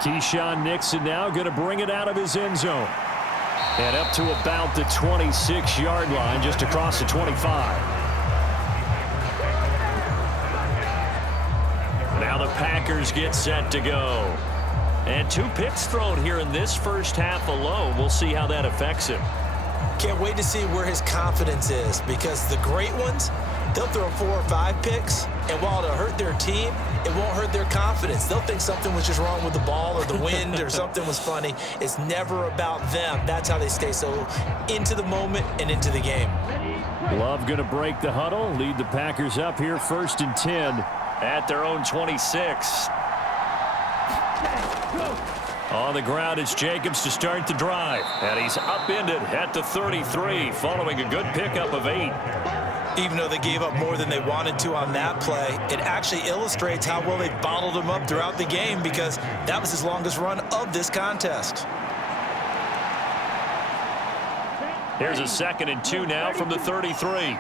Keyshawn Nixon now going to bring it out of his end zone. And up to about the 26-yard line, just across the 25. Now the Packers get set to go. And 2 picks thrown here in this first half alone. We'll see how that affects him. Can't wait to see where his confidence is, because the great ones, they'll throw 4 or 5 picks, and while it'll hurt their team, it won't hurt their confidence. They'll think something was just wrong with the ball or the wind or something was funny. It's never about them. That's how they stay so into the moment and into the game. Love going to break the huddle, lead the Packers up here 1st and 10 at their own 26. On the ground, it's Jacobs to start the drive. And he's upended at the 33, following a good pickup of 8. Even though they gave up more than they wanted to on that play, it actually illustrates how well they bottled him up throughout the game, because that was his longest run of this contest. Here's a 2nd and 2 now from the 33.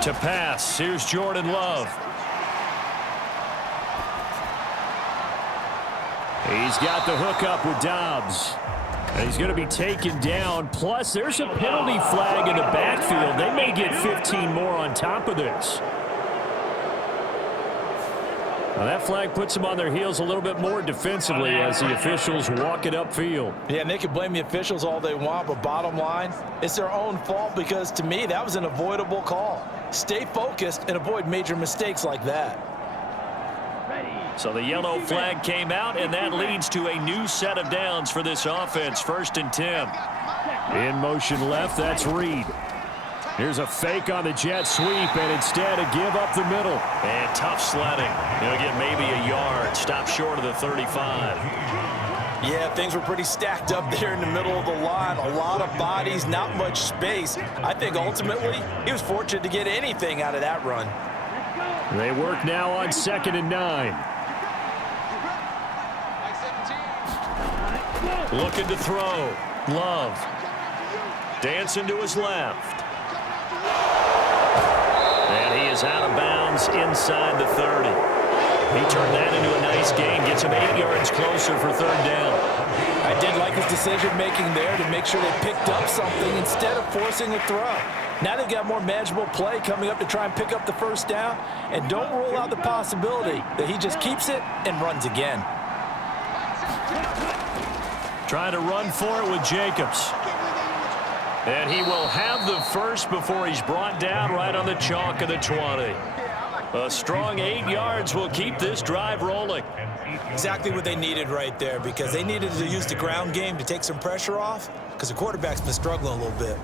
To pass, here's Jordan Love. He's got the hook up with Dobbs. And he's going to be taken down. Plus, there's a penalty flag in the backfield. They may get 15 more on top of this. Now that flag puts them on their heels a little bit more defensively as the officials walk it upfield. Yeah, and they can blame the officials all they want, but bottom line, it's their own fault, because to me, that was an avoidable call. Stay focused and avoid major mistakes like that. So the yellow flag came out, and that leads to a new set of downs for this offense. 1st and 10. In motion left, that's Reed. Here's a fake on the jet sweep, and instead a give up the middle. And tough sledding. He'll get maybe a yard. Stop short of the 35. Yeah, things were pretty stacked up there in the middle of the line. A lot of bodies, not much space. I think ultimately he was fortunate to get anything out of that run. They work now on 2nd and 9. Looking to throw. Love. Dancing to his left. And he is out of bounds inside the 30. He turned that into a nice gain. Gets him 8 yards closer for 3rd down. I did like his decision-making there to make sure they picked up something instead of forcing a throw. Now they've got more manageable play coming up to try and pick up the 1st down. And don't rule out the possibility that he just keeps it and runs again. Trying to run for it with Jacobs. And he will have the first before he's brought down right on the chalk of the 20. A strong 8 yards will keep this drive rolling. Exactly what they needed right there, because they needed to use the ground game to take some pressure off, because the quarterback's been struggling a little bit.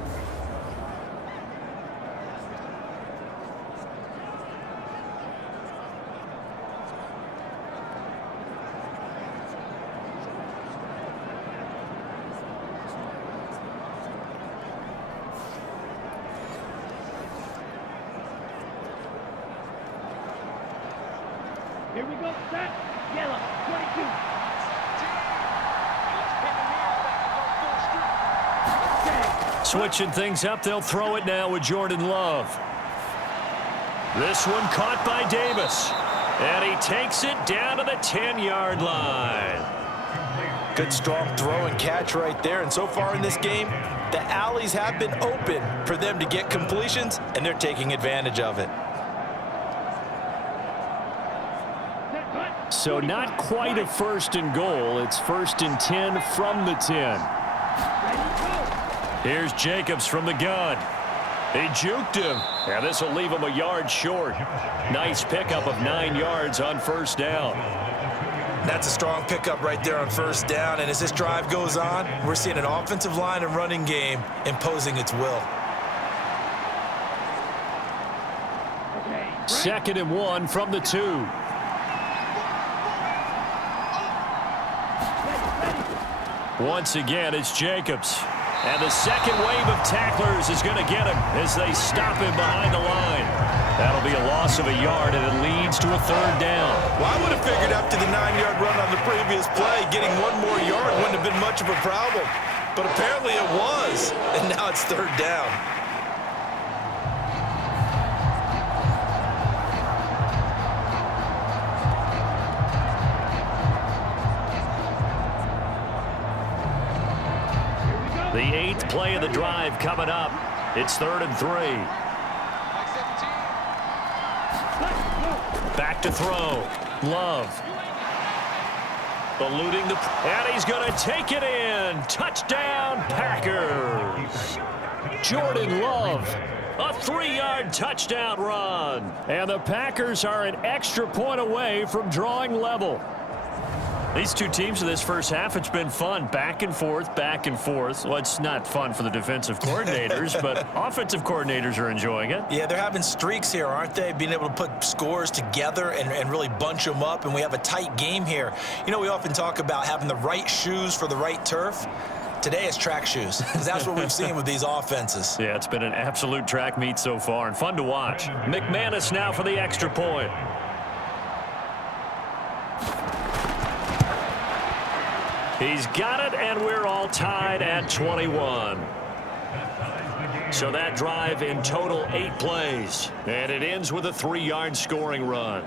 Here we go, set, yellow, 22. Switching things up, they'll throw it now with Jordan Love. This one caught by Davis. And he takes it down to the 10-yard line. Good strong throw and catch right there. And so far in this game, the alleys have been open for them to get completions, and they're taking advantage of it. So not quite a 1st and goal. It's 1st and 10 from the 10. Here's Jacobs from the gun. He juked him. And this will leave him a yard short. Nice pickup of 9 yards on 1st down. That's a strong pickup right there on 1st down. And as this drive goes on, we're seeing an offensive line and running game imposing its will. 2nd and 1 from the 2. Once again, it's Jacobs. And the second wave of tacklers is going to get him as they stop him behind the line. That'll be a loss of a yard, and it leads to a 3rd down. Well, I would have figured after the 9-yard run on the previous play, getting 1 more yard wouldn't have been much of a problem. But apparently it was, and now it's 3rd down. The 8th play of the drive coming up. It's 3rd and 3. Back to throw. Love. Eluding the... And he's going to take it in. Touchdown, Packers. Jordan Love. A 3-yard touchdown run. And the Packers are an extra point away from drawing level. These two teams in this first half, it's been fun. Back and forth, back and forth. Well, it's not fun for the defensive coordinators, but offensive coordinators are enjoying it. Yeah, they're having streaks here, aren't they? Being able to put scores together and really bunch them up, and we have a tight game here. You know, we often talk about having the right shoes for the right turf. Today it's track shoes, because that's what we've seen with these offenses. Yeah, it's been an absolute track meet so far, and fun to watch. McManus now for the extra point. He's got it, and we're all tied at 21. So that drive in total 8 plays, and it ends with a 3-yard scoring run.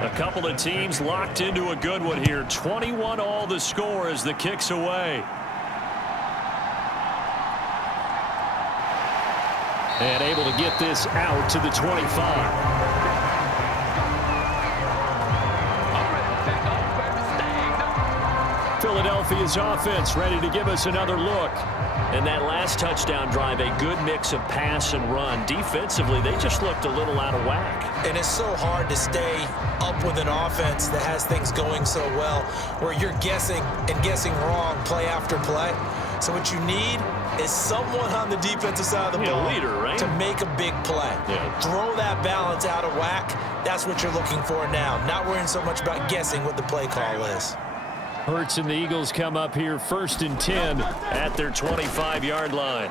A couple of teams locked into a good one here. 21 all the score as the kick's away. And able to get this out to the 25. Philadelphia's offense ready to give us another look. And that last touchdown drive, a good mix of pass and run. Defensively, they just looked a little out of whack. And it's so hard to stay up with an offense that has things going so well, where you're guessing and guessing wrong play after play. So what you need is someone on the defensive side of the ball, leader, right? to make a big play. Yeah. Throw that balance out of whack. That's what you're looking for now. Not worrying so much about guessing what the play call is. Hurts and the Eagles come up here 1st and 10 at their 25-yard line.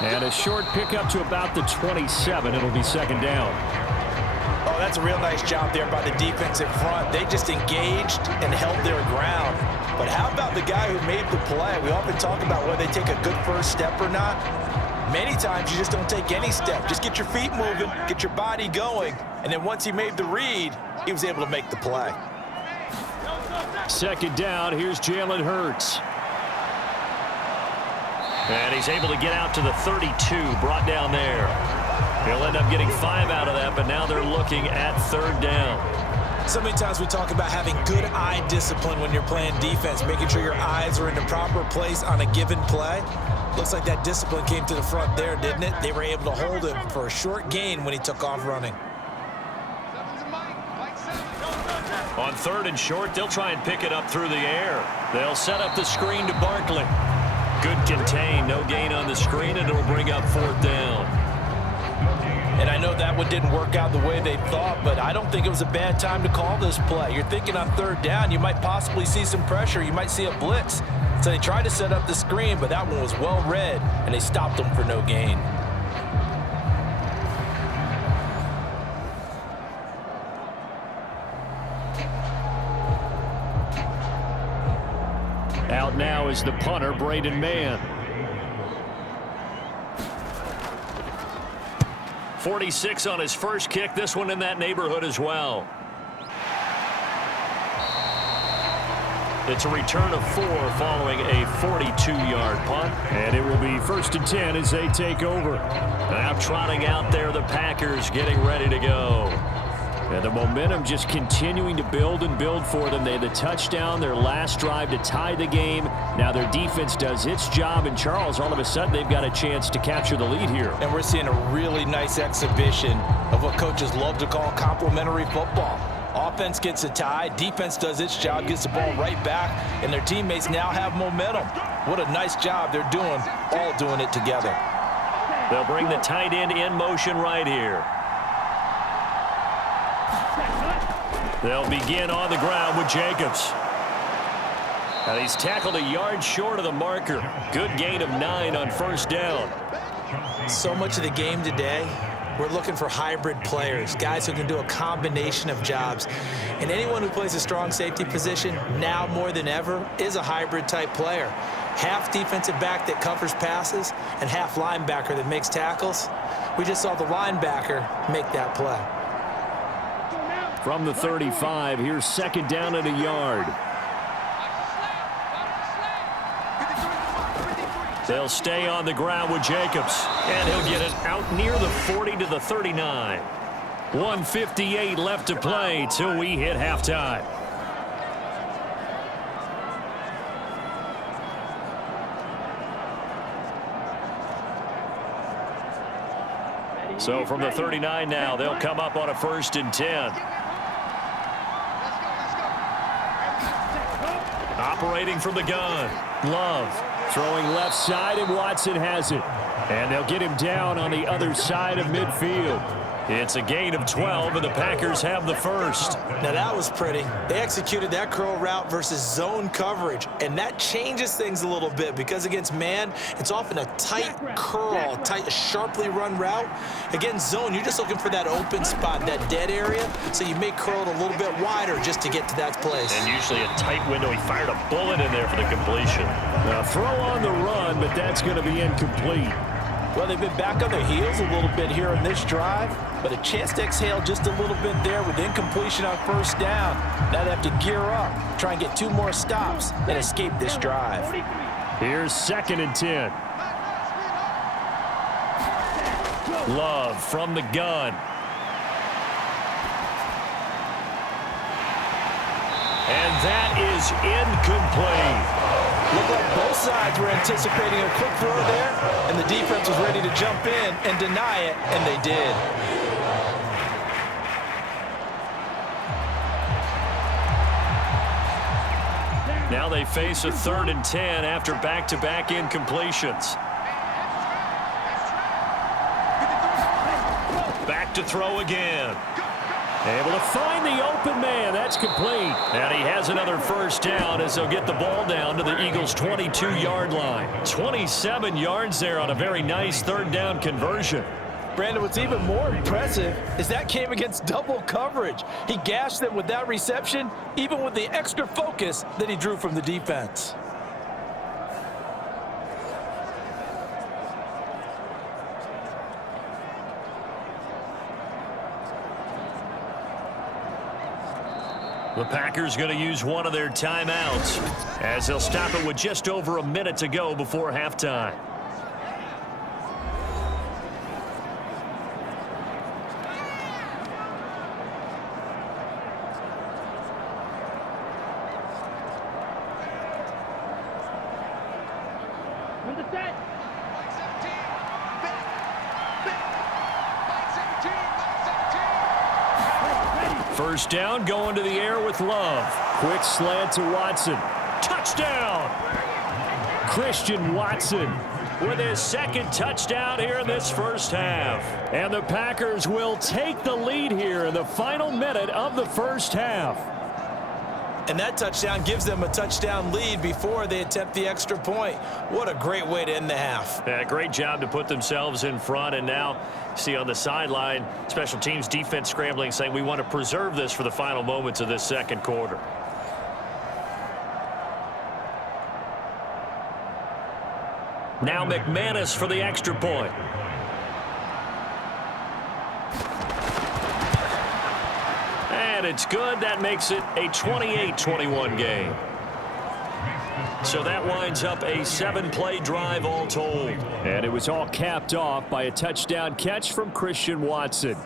And a short pickup to about the 27. It'll be 2nd down. Oh, that's a real nice job there by the defense in front. They just engaged and held their ground. But how about the guy who made the play? We often talk about whether they take a good first step or not. Many times you just don't take any step. Just get your feet moving, get your body going, and then once he made the read, he was able to make the play. Second down, here's Jalen Hurts. And he's able to get out to the 32, brought down there. He'll end up getting 5 out of that, but now they're looking at third down. So many times we talk about having good eye discipline when you're playing defense, making sure your eyes are in the proper place on a given play. Looks like that discipline came to the front there, didn't it? They were able to hold him for a short gain when he took off running. On third and short, they'll try and pick it up through the air. They'll set up the screen to Barkley. Good contain, no gain on the screen, and it'll bring up fourth down. And I know that one didn't work out the way they thought, but I don't think it was a bad time to call this play. You're thinking on third down, you might possibly see some pressure. You might see a blitz. So they tried to set up the screen, but that one was well read, and they stopped them for no gain. Out now is the punter, Braden Mann. 46 on his first kick. This one in that neighborhood as well. It's a return of 4 following a 42-yard punt. And it will be 1st and 10 as they take over. Now trotting out there, the Packers getting ready to go. And the momentum just continuing to build and build for them. They had the touchdown, their last drive to tie the game. Now their defense does its job, and Charles, all of a sudden, they've got a chance to capture the lead here. And we're seeing a really nice exhibition of what coaches love to call complementary football. Offense gets a tie, defense does its job, gets the ball right back, and their teammates now have momentum. What a nice job they're doing, all doing it together. They'll bring the tight end in motion right here. They'll begin on the ground with Jacobs. And he's tackled a yard short of the marker. Good gain of 9 on first down. So much of the game today, we're looking for hybrid players, guys who can do a combination of jobs. And anyone who plays a strong safety position, now more than ever, is a hybrid type player. Half defensive back that covers passes and half linebacker that makes tackles. We just saw the linebacker make that play. From the 35, here's second down and a yard. They'll stay on the ground with Jacobs, and he'll get it out near the 40 to the 39. 1:58 left to play till we hit halftime. So from the 39 now, they'll come up on a 1st and 10. Operating from the gun, Love. Throwing left side, and Watson has it. And they'll get him down on the other side of midfield. It's a gain of 12, and the Packers have the first. Now that was pretty. They executed that curl route versus zone coverage, and that changes things a little bit because against man, it's often a tight curl, tight, sharply run route. Against zone, you're just looking for that open spot, that dead area, so you may curl it a little bit wider just to get to that place. And usually a tight window. He fired a bullet in there for the completion. Now throw on the run, but that's going to be incomplete. Well, they've been back on their heels a little bit here in this drive, but a chance to exhale just a little bit there with incompletion on first down. Now they have to gear up, try and get 2 more stops, and escape this drive. Here's 2nd and 10. Love from the gun. And that is incomplete. Looked like both sides were anticipating a quick throw there, and the defense was ready to jump in and deny it, and they did. Now they face a 3rd and 10 after back-to-back incompletions. Back to throw again. Able to find the open man. That's complete. And he has another first down as they'll get the ball down to the Eagles' 22-yard line. 27 yards there on a very nice 3rd down conversion. Brandon, what's even more impressive is that came against double coverage. He gashed them with that reception, even with the extra focus that he drew from the defense. The Packers going to use one of their timeouts as they'll stop it with just over a minute to go before halftime. From the set. First down, going to the air with Love. Quick slant to Watson. Touchdown! Christian Watson with his second touchdown here in this first half. And the Packers will take the lead here in the final minute of the first half. And that touchdown gives them a touchdown lead before they attempt the extra point. What a great way to end the half. Yeah, great job to put themselves in front. And now, see on the sideline, special teams defense scrambling, saying we want to preserve this for the final moments of this second quarter. Now McManus for the extra point. And it's good. That makes it a 28-21 game. So that winds up a 7-play drive all told. And it was all capped off by a touchdown catch from Christian Watson.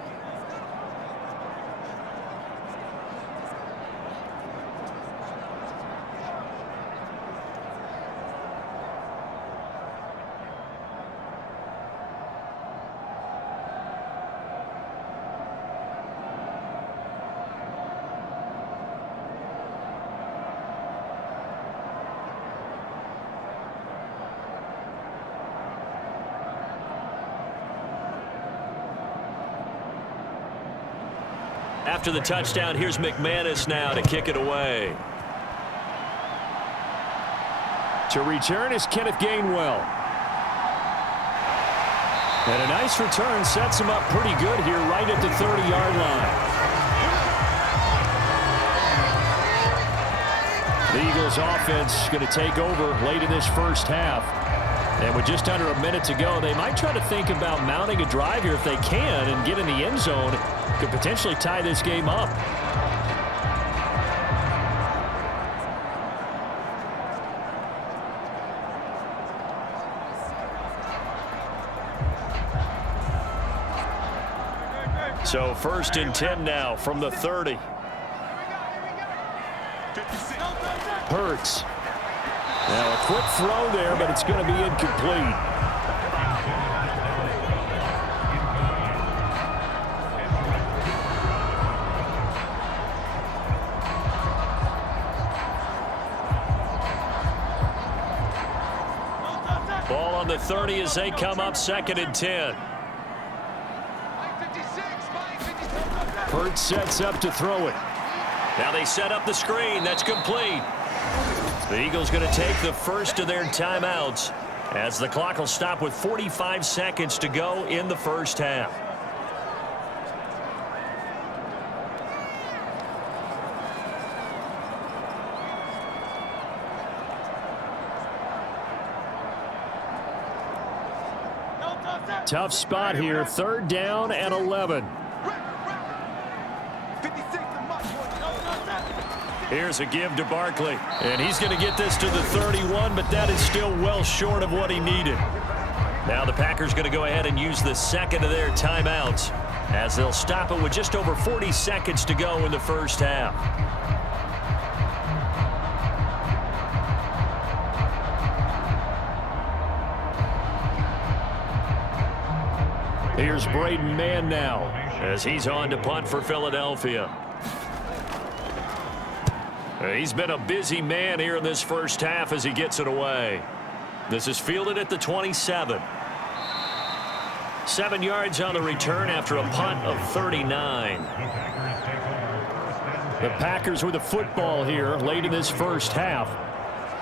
After the touchdown, here's McManus now to kick it away. To return is Kenneth Gainwell. And a nice return sets him up pretty good here right at the 30-yard line. The Eagles offense going to take over late in this first half. And with just under a minute to go, they might try to think about mounting a drive here if they can and get in the end zone. Could potentially tie this game up. So 1st and 10 now from the 30. Hurts. Now a quick throw there, but it's going to be incomplete. Ball on the 30 as they come up 2nd and 10. Hurts sets up to throw it. Now they set up the screen. That's complete. The Eagles going to take the first of their timeouts as the clock will stop with 45 seconds to go in the first half. Tough spot here. 3rd down and 11. Here's a give to Barkley. And he's going to get this to the 31, but that is still well short of what he needed. Now the Packers going to go ahead and use the second of their timeouts as they'll stop it with just over 40 seconds to go in the first half. Here's Braden Mann now as he's on to punt for Philadelphia. He's been a busy man here in this first half as he gets it away. This is fielded at the 27. 7 yards on the return after a punt of 39. The Packers with a football here late in this first half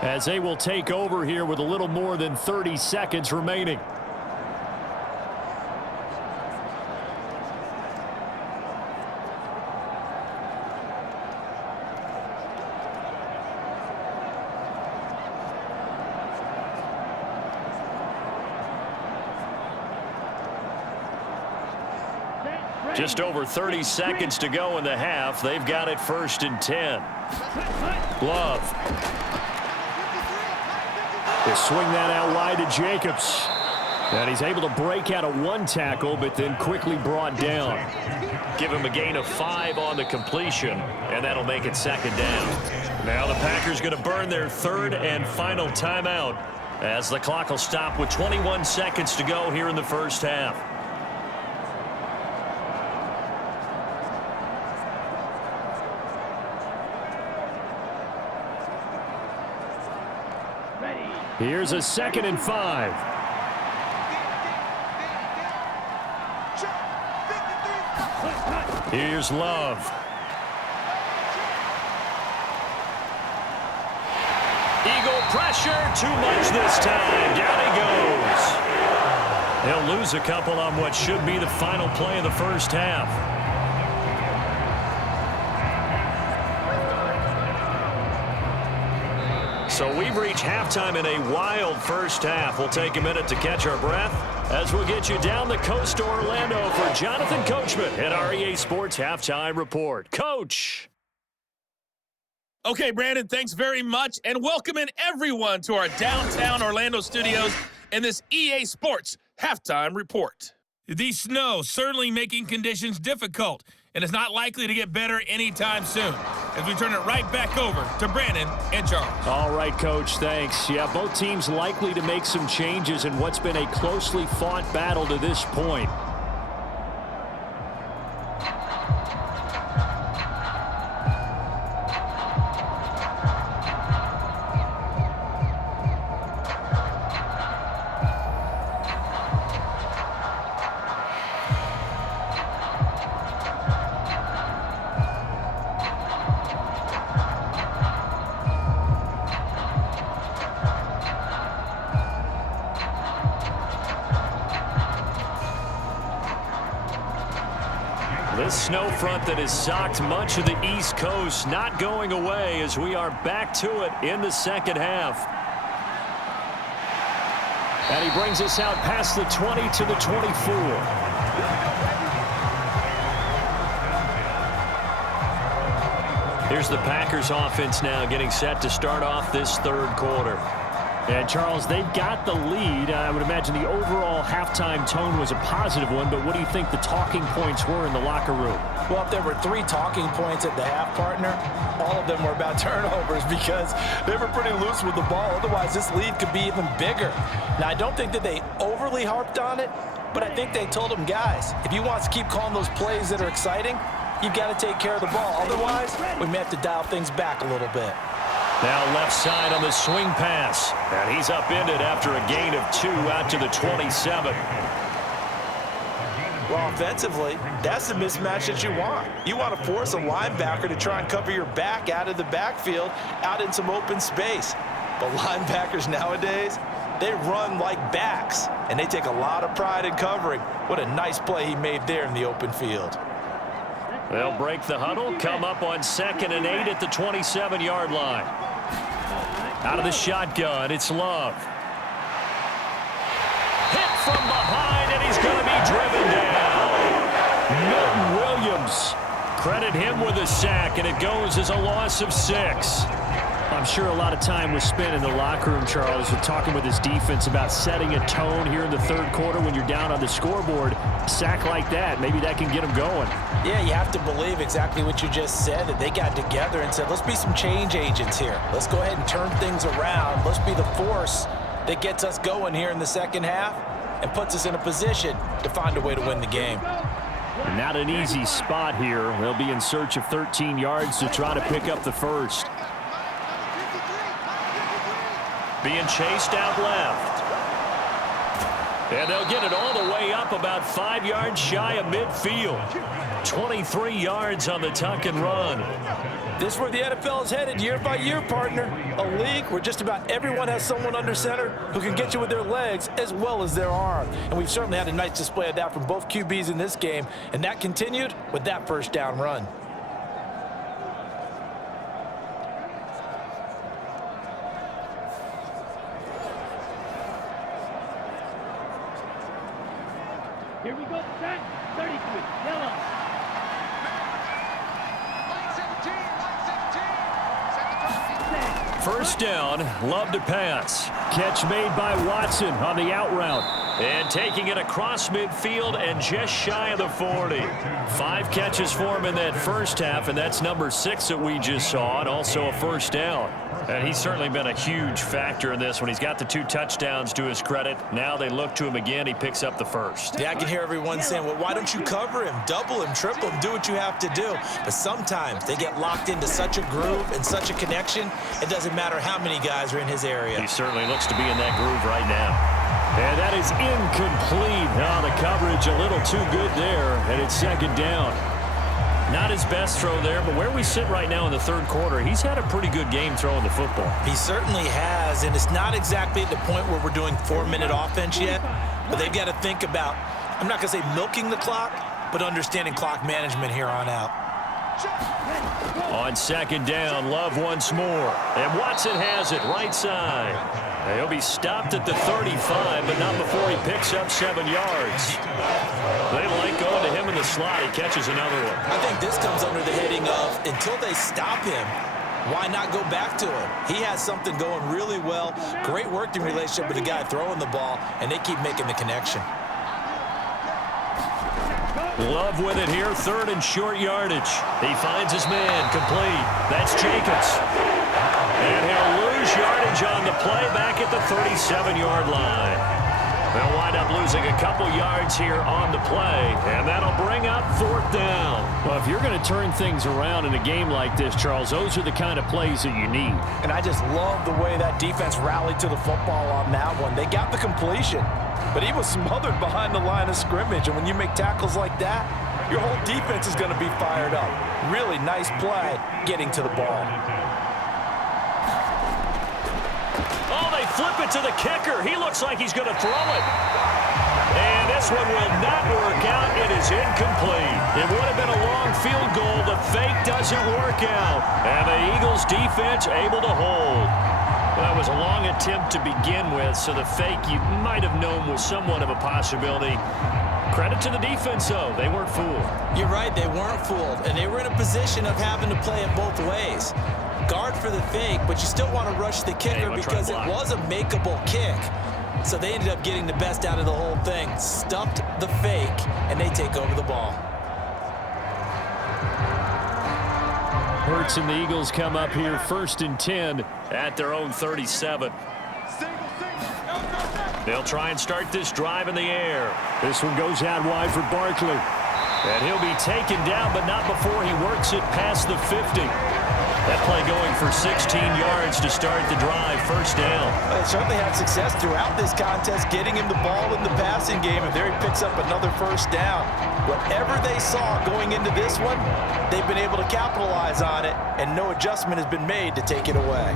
as they will take over here with a little more than 30 seconds remaining. Just over 30 seconds to go in the half. They've got it 1st and 10. Love. They swing that out wide to Jacobs. And he's able to break out of one tackle, but then quickly brought down. Give him a gain of 5 on the completion, and that'll make it 2nd down. Now the Packers going to burn their 3rd and final timeout as the clock will stop with 21 seconds to go here in the first half. Here's a 2nd and 5. Here's Love. Eagle pressure, too much this time. Down he goes. He'll lose a couple on what should be the final play of the first half. So we've reached halftime in a wild first half. We'll take a minute to catch our breath as we'll get you down the coast to Orlando for Jonathan Coachman at our EA Sports Halftime Report. Coach. Okay, Brandon, thanks very much, and welcome in everyone to our downtown Orlando studios in this EA Sports Halftime Report. The snow certainly making conditions difficult, and it's not likely to get better anytime soon. As we turn it right back over to Brandon and Charles. All right, Coach, thanks. Yeah, both teams likely to make some changes in what's been a closely fought battle to this point. This snow front that has socked much of the East Coast not going away as we are back to it in the second half. And he brings us out past the 20 to the 24. Here's the Packers offense now getting set to start off this third quarter. And, Charles, they've got the lead. I would imagine the overall halftime tone was a positive one, but what do you think the talking points were in the locker room? Well, if there were 3 talking points at the half, partner, all of them were about turnovers because they were pretty loose with the ball. Otherwise, this lead could be even bigger. Now, I don't think that they overly harped on it, but I think they told them, guys, if you want to keep calling those plays that are exciting, you've got to take care of the ball. Otherwise, we may have to dial things back a little bit. Now left side on the swing pass. And he's upended after a gain of 2 out to the 27. Well, offensively, that's the mismatch that you want. You want to force a linebacker to try and cover your back out of the backfield, out in some open space. But linebackers nowadays, they run like backs, and they take a lot of pride in covering. What a nice play he made there in the open field. They'll break the huddle, come up on 2nd and 8 at the 27-yard line. Out of the shotgun, it's Love. Hit from behind, and he's going to be driven down. Milton Williams. Credit him with a sack, and it goes as a loss of 6. I'm sure a lot of time was spent in the locker room, Charles, talking with his defense about setting a tone here in the third quarter when you're down on the scoreboard. A sack like that, maybe that can get them going. Yeah, you have to believe exactly what you just said, that they got together and said, let's be some change agents here. Let's go ahead and turn things around. Let's be the force that gets us going here in the second half and puts us in a position to find a way to win the game. And not an easy spot here. They'll be in search of 13 yards to try to pick up the first. Being chased out left. And they'll get it all the way up about 5 yards shy of midfield. 23 yards on the tuck and run. This is where the NFL is headed year by year, partner. A league where just about everyone has someone under center who can get you with their legs as well as their arm. And we've certainly had a nice display of that from both QBs in this game. And that continued with that first down run. Here we go, set. 33, yellow. First down, Love to pass. Catch made by Watson on the out route. And taking it across midfield and just shy of the 40. 5 catches for him in that first half, and that's number 6 that we just saw, and also a first down. And he's certainly been a huge factor in this when he's got the 2 touchdowns to his credit. Now they look to him again. He picks up the first. Yeah, I can hear everyone saying, well, why don't you cover him, double him, triple him, do what you have to do. But sometimes they get locked into such a groove and such a connection, it doesn't matter how many guys are in his area. He certainly looks to be in that groove right now. And that is incomplete. Oh, the coverage a little too good there, and it's second down. Not his best throw there, but where we sit right now in the third quarter, he's had a pretty good game throwing the football. He certainly has, and it's not exactly at the point where we're doing 4-minute offense yet, but they've got to think about, I'm not going to say milking the clock, but understanding clock management here on out. On second down, Love once more. And Watson has it right side. He'll be stopped at the 35, but not before he picks up 7 yards. They like going to him in the slot. He catches another one. I think this comes under the heading of, until they stop him, why not go back to him? He has something going really well. Great working relationship with the guy throwing the ball, and they keep making the connection. Love with it here, 3rd and short yardage. He finds his man, complete. That's Jacobs. And he'll lose yardage on the play back at the 37-yard line. They'll wind up losing a couple yards here on the play, and that'll bring up 4th down. Well, if you're going to turn things around in a game like this, Charles, those are the kind of plays that you need. And I just love the way that defense rallied to the football on that one. They got the completion, but he was smothered behind the line of scrimmage. And when you make tackles like that, your whole defense is going to be fired up. Really nice play getting to the ball. Oh, they flip it to the kicker. He looks like he's going to throw it. And this one will not work out. It is incomplete. It would have been a long field goal. The fake doesn't work out. And the Eagles defense able to hold. That was a long attempt to begin with, so the fake you might have known was somewhat of a possibility. Credit to the defense, though. They weren't fooled. You're right, they weren't fooled, and they were in a position of having to play it both ways. Guard for the fake, but you still want to rush the kicker because it was a makeable kick. So they ended up getting the best out of the whole thing. Stuffed the fake, and they take over the ball. Hurts and the Eagles come up here 1st and 10 at their own 37. They'll try and start this drive in the air. This one goes out wide for Barkley. And he'll be taken down, but not before he works it past the 50. That play going for 16 yards to start the drive, 1st down. They certainly had success throughout this contest, getting him the ball in the passing game, and there he picks up another 1st down. Whatever they saw going into this one, they've been able to capitalize on it, and no adjustment has been made to take it away.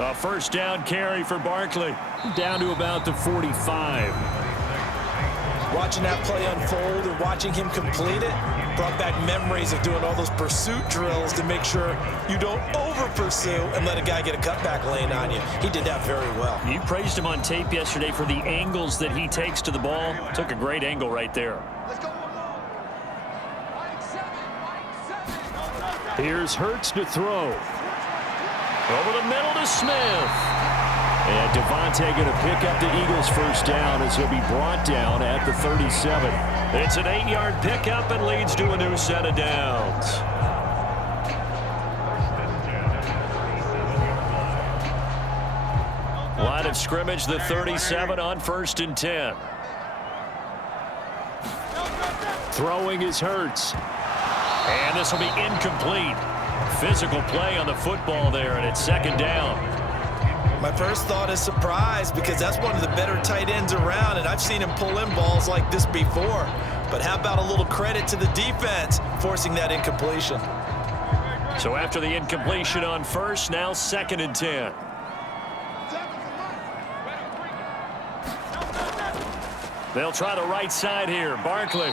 A 1st down carry for Barkley. Down to about the 45. Watching that play unfold and watching him complete it brought back memories of doing all those pursuit drills to make sure you don't over-pursue and let a guy get a cutback lane on you. He did that very well. You praised him on tape yesterday for the angles that he takes to the ball. Took a great angle right there. Here's Hurts to throw. Over the middle to Smith. And Devontae going to pick up the Eagles' 1st down as he'll be brought down at the 37. It's an 8-yard pickup and leads to a new set of downs. Line of scrimmage, the 37 on 1st and 10. Throwing is Hurts. And this will be incomplete. Physical play on the football there, and it's 2nd down. My first thought is surprise because that's one of the better tight ends around, and I've seen him pull in balls like this before. But how about a little credit to the defense forcing that incompletion? So after the incompletion on 1st, now 2nd and 10. They'll try the right side here. Barkley.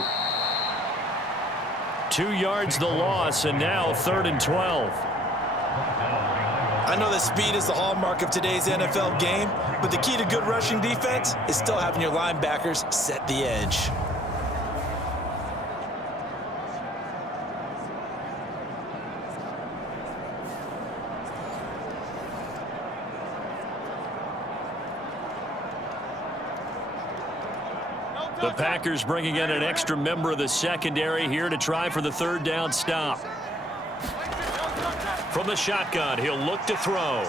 2 yards the loss, and now 3rd and 12. I know that speed is the hallmark of today's NFL game, but the key to good rushing defense is still having your linebackers set the edge. The Packers bringing in an extra member of the secondary here to try for the 3rd down stop. From the shotgun, he'll look to throw.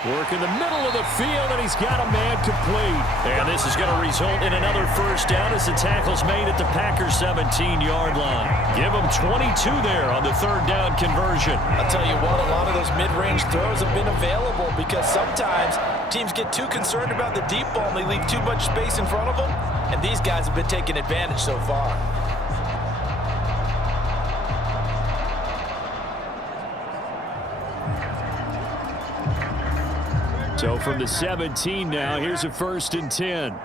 Work in the middle of the field, and he's got a man complete. And this is going to result in another 1st down as the tackle's made at the Packers' 17-yard line. Give them 22 there on the 3rd down conversion. I'll tell you what, a lot of those mid-range throws have been available because sometimes teams get too concerned about the deep ball and they leave too much space in front of them, and these guys have been taking advantage so far. So from the 17 now, here's a 1st and 10.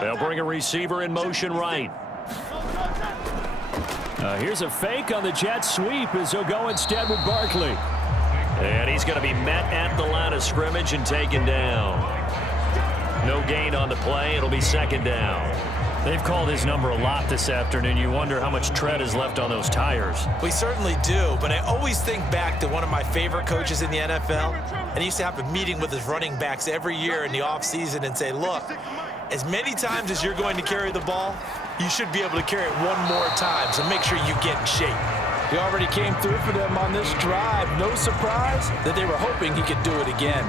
They'll bring a receiver in motion right. Here's a fake on the jet sweep as he'll go instead with Barkley. And he's going to be met at the line of scrimmage and taken down. No gain on the play. It'll be 2nd down. They've called his number a lot this afternoon. You wonder how much tread is left on those tires. We certainly do, but I always think back to one of my favorite coaches in the NFL, and he used to have a meeting with his running backs every year in the offseason and say, look, as many times as you're going to carry the ball, you should be able to carry it one more time, so make sure you get in shape. He already came through for them on this drive. No surprise that they were hoping he could do it again.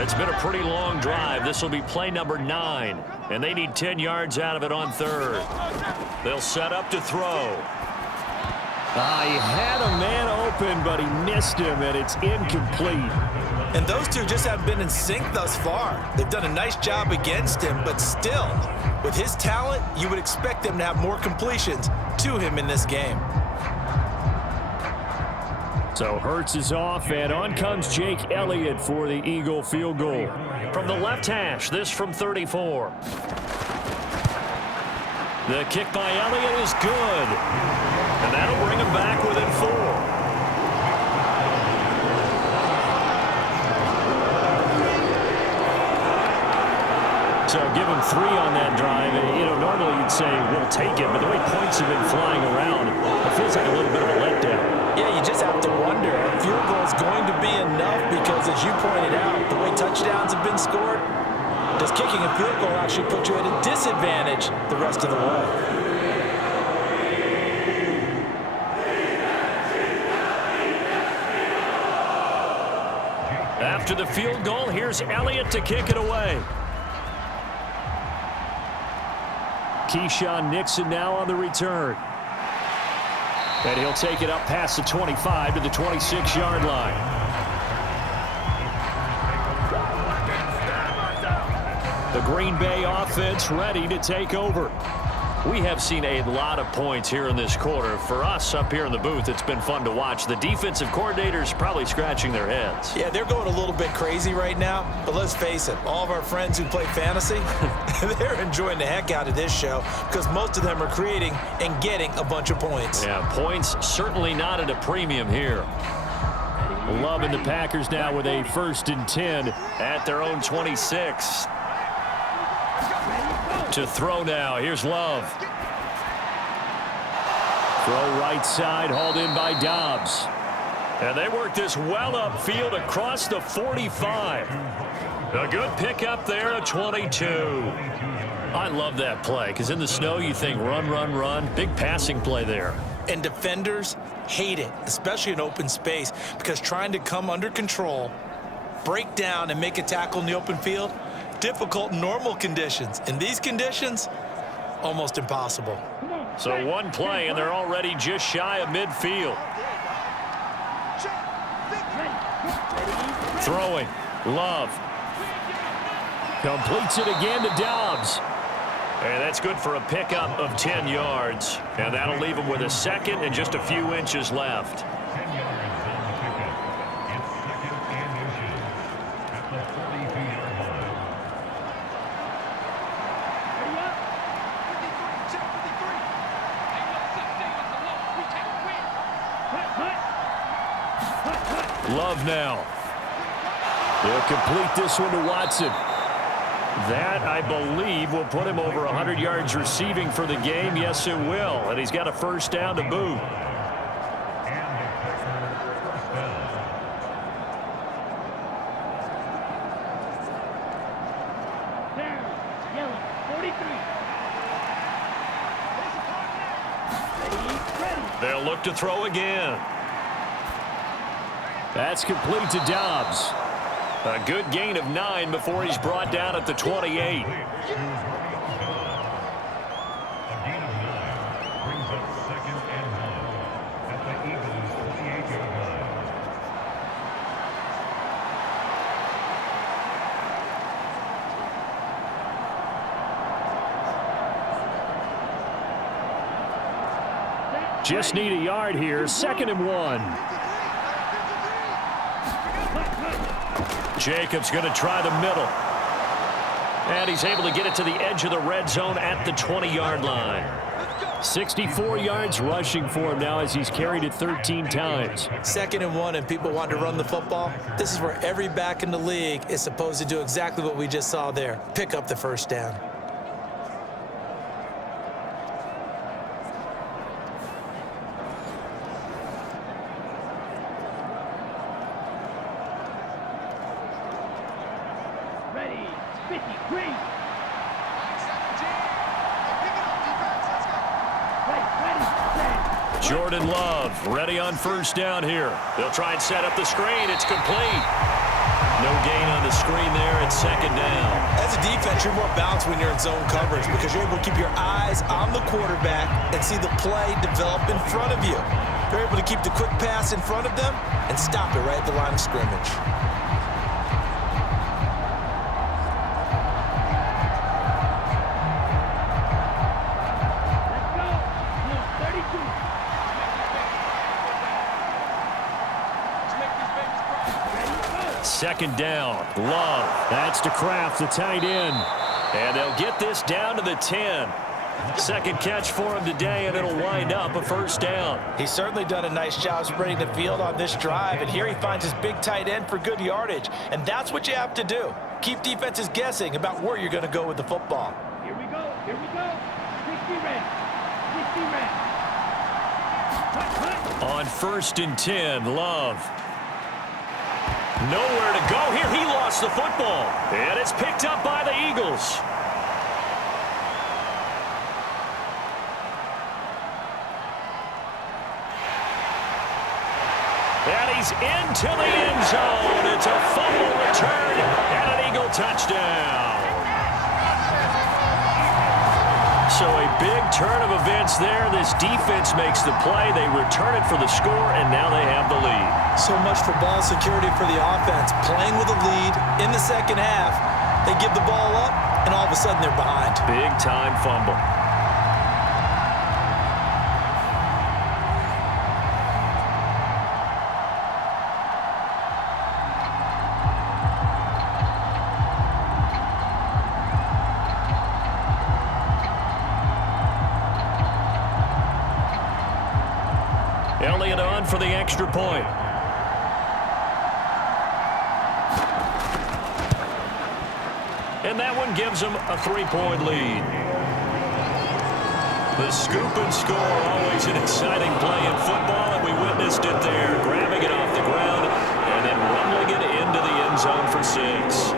It's been a pretty long drive. This will be play number 9, and they need 10 yards out of it on 3rd. They'll set up to throw. He had a man open, but he missed him, and it's incomplete. And those two just haven't been in sync thus far. They've done a nice job against him, but still, with his talent, you would expect them to have more completions to him in this game. So Hurts is off, and on comes Jake Elliott for the Eagle field goal. From the left hash, this from 34. The kick by Elliott is good. And that'll bring him back within 4. So give him 3 on that drive. You know, normally you'd say, we'll take it, but the way points have been flying around, it feels like a little bit of a letdown. Yeah, you just have to wonder if field goal is going to be enough because, as you pointed out, the way touchdowns have been scored, does kicking a field goal actually put you at a disadvantage the rest of the way? After the field goal, here's Elliott to kick it away. Keyshawn Nixon now on the return. And he'll take it up past the 25 to the 26-yard line. The Green Bay offense ready to take over. We have seen a lot of points here in this quarter. For us up here in the booth, it's been fun to watch. The defensive coordinators probably scratching their heads. Yeah, they're going a little bit crazy right now, but let's face it, all of our friends who play fantasy, they're enjoying the heck out of this show because most of them are creating and getting a bunch of points. Yeah, points certainly not at a premium here. Loving the Packers now with a 1st and 10 at their own 26. To throw now. Here's Love. Throw right side, hauled in by Dobbs. And they work this well upfield across the 45. A good pickup there at 22. I love that play because in the snow you think run, run, run. Big passing play there. And defenders hate it, especially in open space, because trying to come under control, break down, and make a tackle in the open field, difficult in normal conditions. In these conditions, almost impossible. So one play, and they're already just shy of midfield. Throwing. Love. Completes it again to Dobbs. And that's good for a pickup of 10 yards. And that'll leave him with a second and just a few inches left. 10 yards on the pickup. It's second and inches at the 42-yard line. Ready up. 53, check 53. Ain't no such thing as a loss. We take a win. Hut. Love now. They'll complete this one to Watson. That, I believe, will put him over 100 yards receiving for the game. Yes, it will. And he's got a first down to boot. Down. Yellow. 43. Ready. They'll look to throw again. That's complete to Dobbs. A good gain of 9 before he's brought down at the 28. A gain of 9 brings up second and 1 at the Eagles' 28-yard line. Just need a yard here. 2nd and 1. Jacobs going to try the middle. And he's able to get it to the edge of the red zone at the 20-yard line. 64 yards rushing for him now as he's carried it 13 times. 2nd and 1 and people want to run the football. This is where every back in the league is supposed to do exactly what we just saw there. Pick up the first down. Ready. 53. Jordan Love ready on first down here. They'll try and set up the screen. It's complete. No gain on the screen there. It's 2nd down. As a defense, you're more balanced when you're in zone coverage because you're able to keep your eyes on the quarterback and see the play develop in front of you. You're able to keep the quick pass in front of them and stop it right at the line of scrimmage. Let's go. 32. 2nd down. Love. That's to Kraft, the tight end. And they'll get this down to the 10. Second catch for him today, and it'll wind up a first down. He's certainly done a nice job spreading the field on this drive, and here he finds his big tight end for good yardage. And that's what you have to do. Keep defenses guessing about where you're going to go with the football. Here we go. 60 red. 60 red. On 1st and 10, Love. Nowhere to go here. He lost the football. And it's picked up by the Eagles. And he's into the end zone. It's a fumble return and an Eagle touchdown. So a big turn of events there. This defense makes the play. They return it for the score, and now they have the lead. So much for ball security for the offense. Playing with a lead in the second half. They give the ball up, and all of a sudden they're behind. Big-time fumble. Elliott on for the extra point. And that one gives them a 3-point lead. The scoop and score, always an exciting play in football, and we witnessed it there, grabbing it off the ground and then rumbling it into the end zone for 6.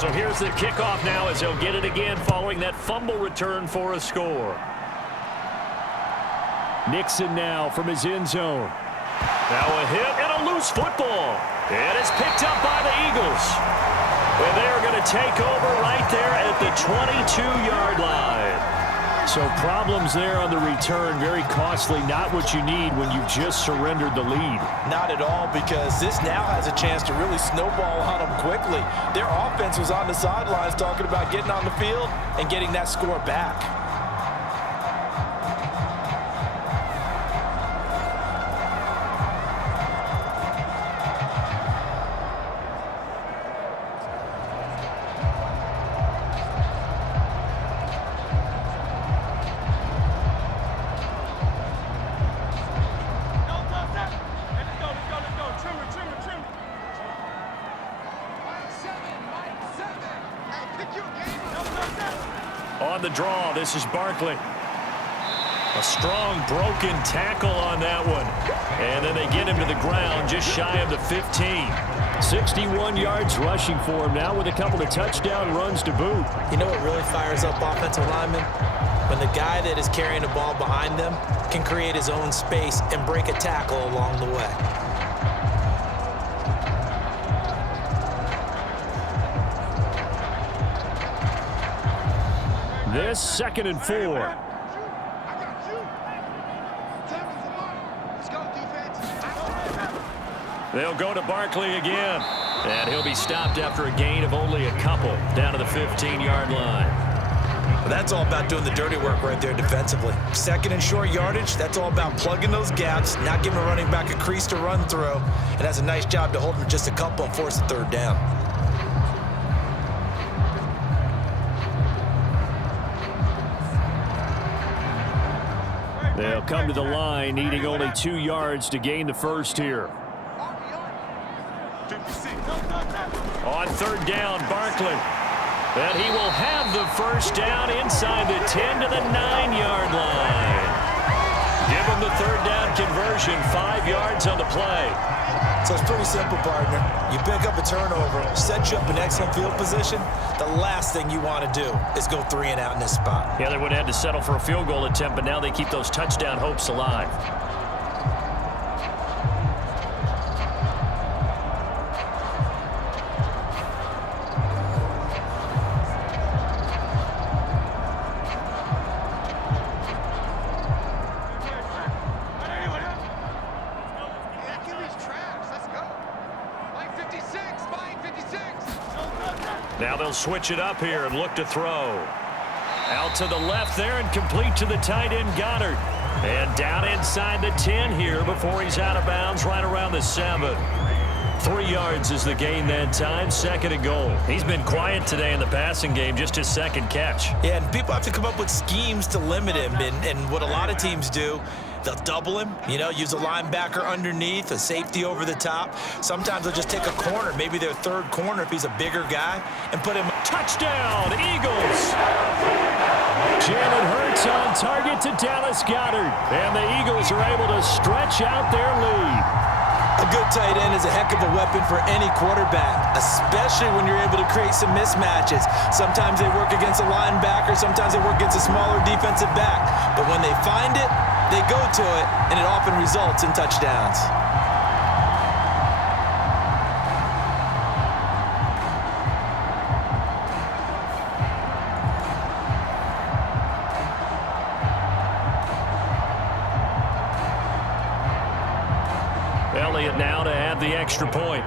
So here's the kickoff now as they'll get it again following that fumble return for a score. Nixon now from his end zone. Now a hit and a loose football. It is picked up by the Eagles. And they are going to take over right there at the 22-yard line. So problems there on the return, very costly, not what you need when you've just surrendered the lead. Not at all, because this now has a chance to really snowball on them quickly. Their offense was on the sidelines talking about getting on the field and getting that score back. On the draw, this is Barkley. A strong broken tackle on that one. And then they get him to the ground just shy of the 15. 61 yards rushing for him now with a couple of touchdown runs to boot. You know what really fires up offensive linemen? When the guy that is carrying the ball behind them can create his own space and break a tackle along the way. This 2nd and 4. They'll go to Barkley again. And he'll be stopped after a gain of only a couple down to the 15-yard line. That's all about doing the dirty work right there defensively. 2nd and short yardage, that's all about plugging those gaps, not giving a running back a crease to run through. And that's a nice job to hold him just a couple and force the 3rd down. They'll come to the line, needing only 2 yards to gain the first here. On 3rd down, Barkley. And he will have the first down inside the 10 to the 9-yard line. Give him the 3rd down conversion, 5 yards on the play. So it's pretty simple, partner. You pick up a turnover, set you up in excellent field position. The last thing you want to do is go 3 and out in this spot. Yeah, they would have had to settle for a field goal attempt, but now they keep those touchdown hopes alive. Now they'll switch it up here and look to throw. Out to the left there and complete to the tight end, Goddard. And down inside the 10 here before he's out of bounds right around the 7. 3 yards is the gain that time, 2nd and goal. He's been quiet today in the passing game, just his 2nd catch. Yeah, and people have to come up with schemes to limit him. And what a lot of teams do, they'll double him, use a linebacker underneath, a safety over the top. Sometimes they'll just take a corner, maybe their 3rd corner if he's a bigger guy, and put him. Touchdown, Eagles! Jalen Hurts on target to Dallas Goedert. And the Eagles are able to stretch out their lead. A good tight end is a heck of a weapon for any quarterback, especially when you're able to create some mismatches. Sometimes they work against a linebacker, sometimes they work against a smaller defensive back. But when they find it, they go to it, and it often results in touchdowns. Elliott now to add the extra point.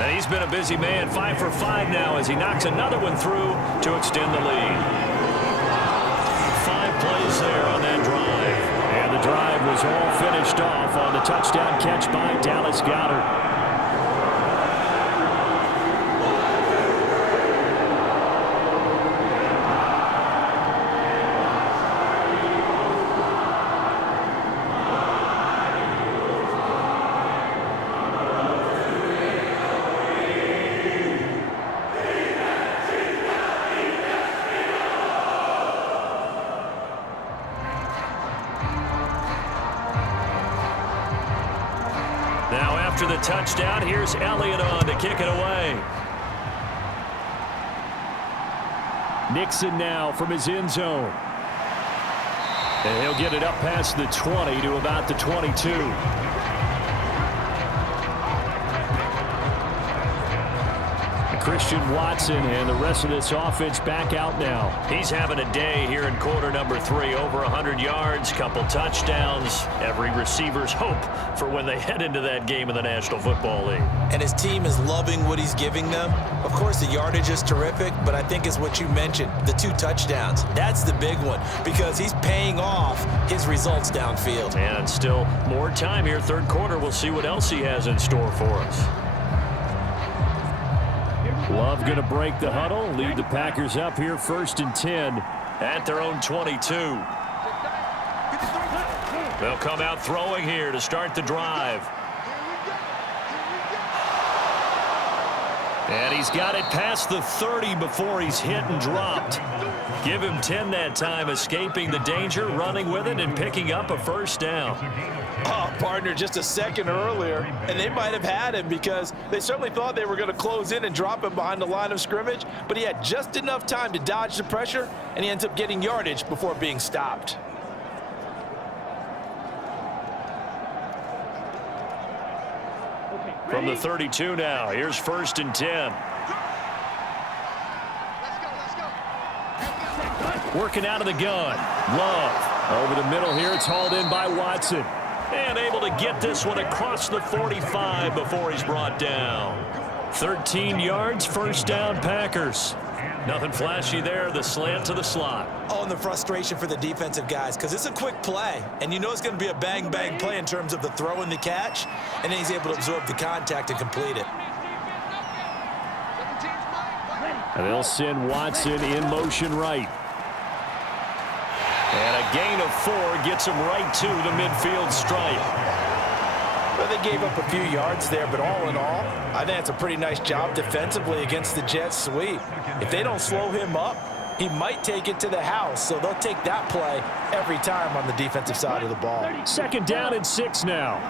And he's been a busy man, 5 for 5 now as he knocks another one through to extend the lead. 5 plays there on that drive. And the drive was all finished off on the touchdown catch by Dallas Goedert. After the touchdown, here's Elliott on to kick it away. Nixon now from his end zone. And he'll get it up past the 20 to about the 22. Christian Watson and the rest of this offense back out now. He's having a day here in quarter number 3. Over 100 yards, couple touchdowns. Every receiver's hope for when they head into that game in the National Football League. And his team is loving what he's giving them. Of course, the yardage is terrific, but I think it's what you mentioned, the 2 touchdowns. That's the big one because he's paying off his results downfield. And still more time here. Third quarter, we'll see what else he has in store for us. Love going to break the huddle, lead the Packers up here 1st and 10. At their own 22. They'll come out throwing here to start the drive. And he's got it past the 30 before he's hit and dropped. Give him 10 that time, escaping the danger, running with it, and picking up a first down. Oh, partner, just a second earlier, and they might have had him because they certainly thought they were going to close in and drop him behind the line of scrimmage, but he had just enough time to dodge the pressure, and he ends up getting yardage before being stopped. From the 32 now, here's 1st and 10. Working out of the gun. Love. Over the middle here, it's hauled in by Watson. And able to get this one across the 45 before he's brought down. 13 yards, first down, Packers. Nothing flashy there, the slant to the slot. Oh, and the frustration for the defensive guys because it's a quick play, and you know it's going to be a bang-bang play in terms of the throw and the catch, and then he's able to absorb the contact and complete it. And they'll send Watson in motion right. And a gain of 4 gets him right to the midfield stripe. Well, they gave up a few yards there, but all in all, I think it's a pretty nice job defensively against the Jets sweep. If they don't slow him up, he might take it to the house, so they'll take that play every time on the defensive side of the ball. 2nd down and 6 now.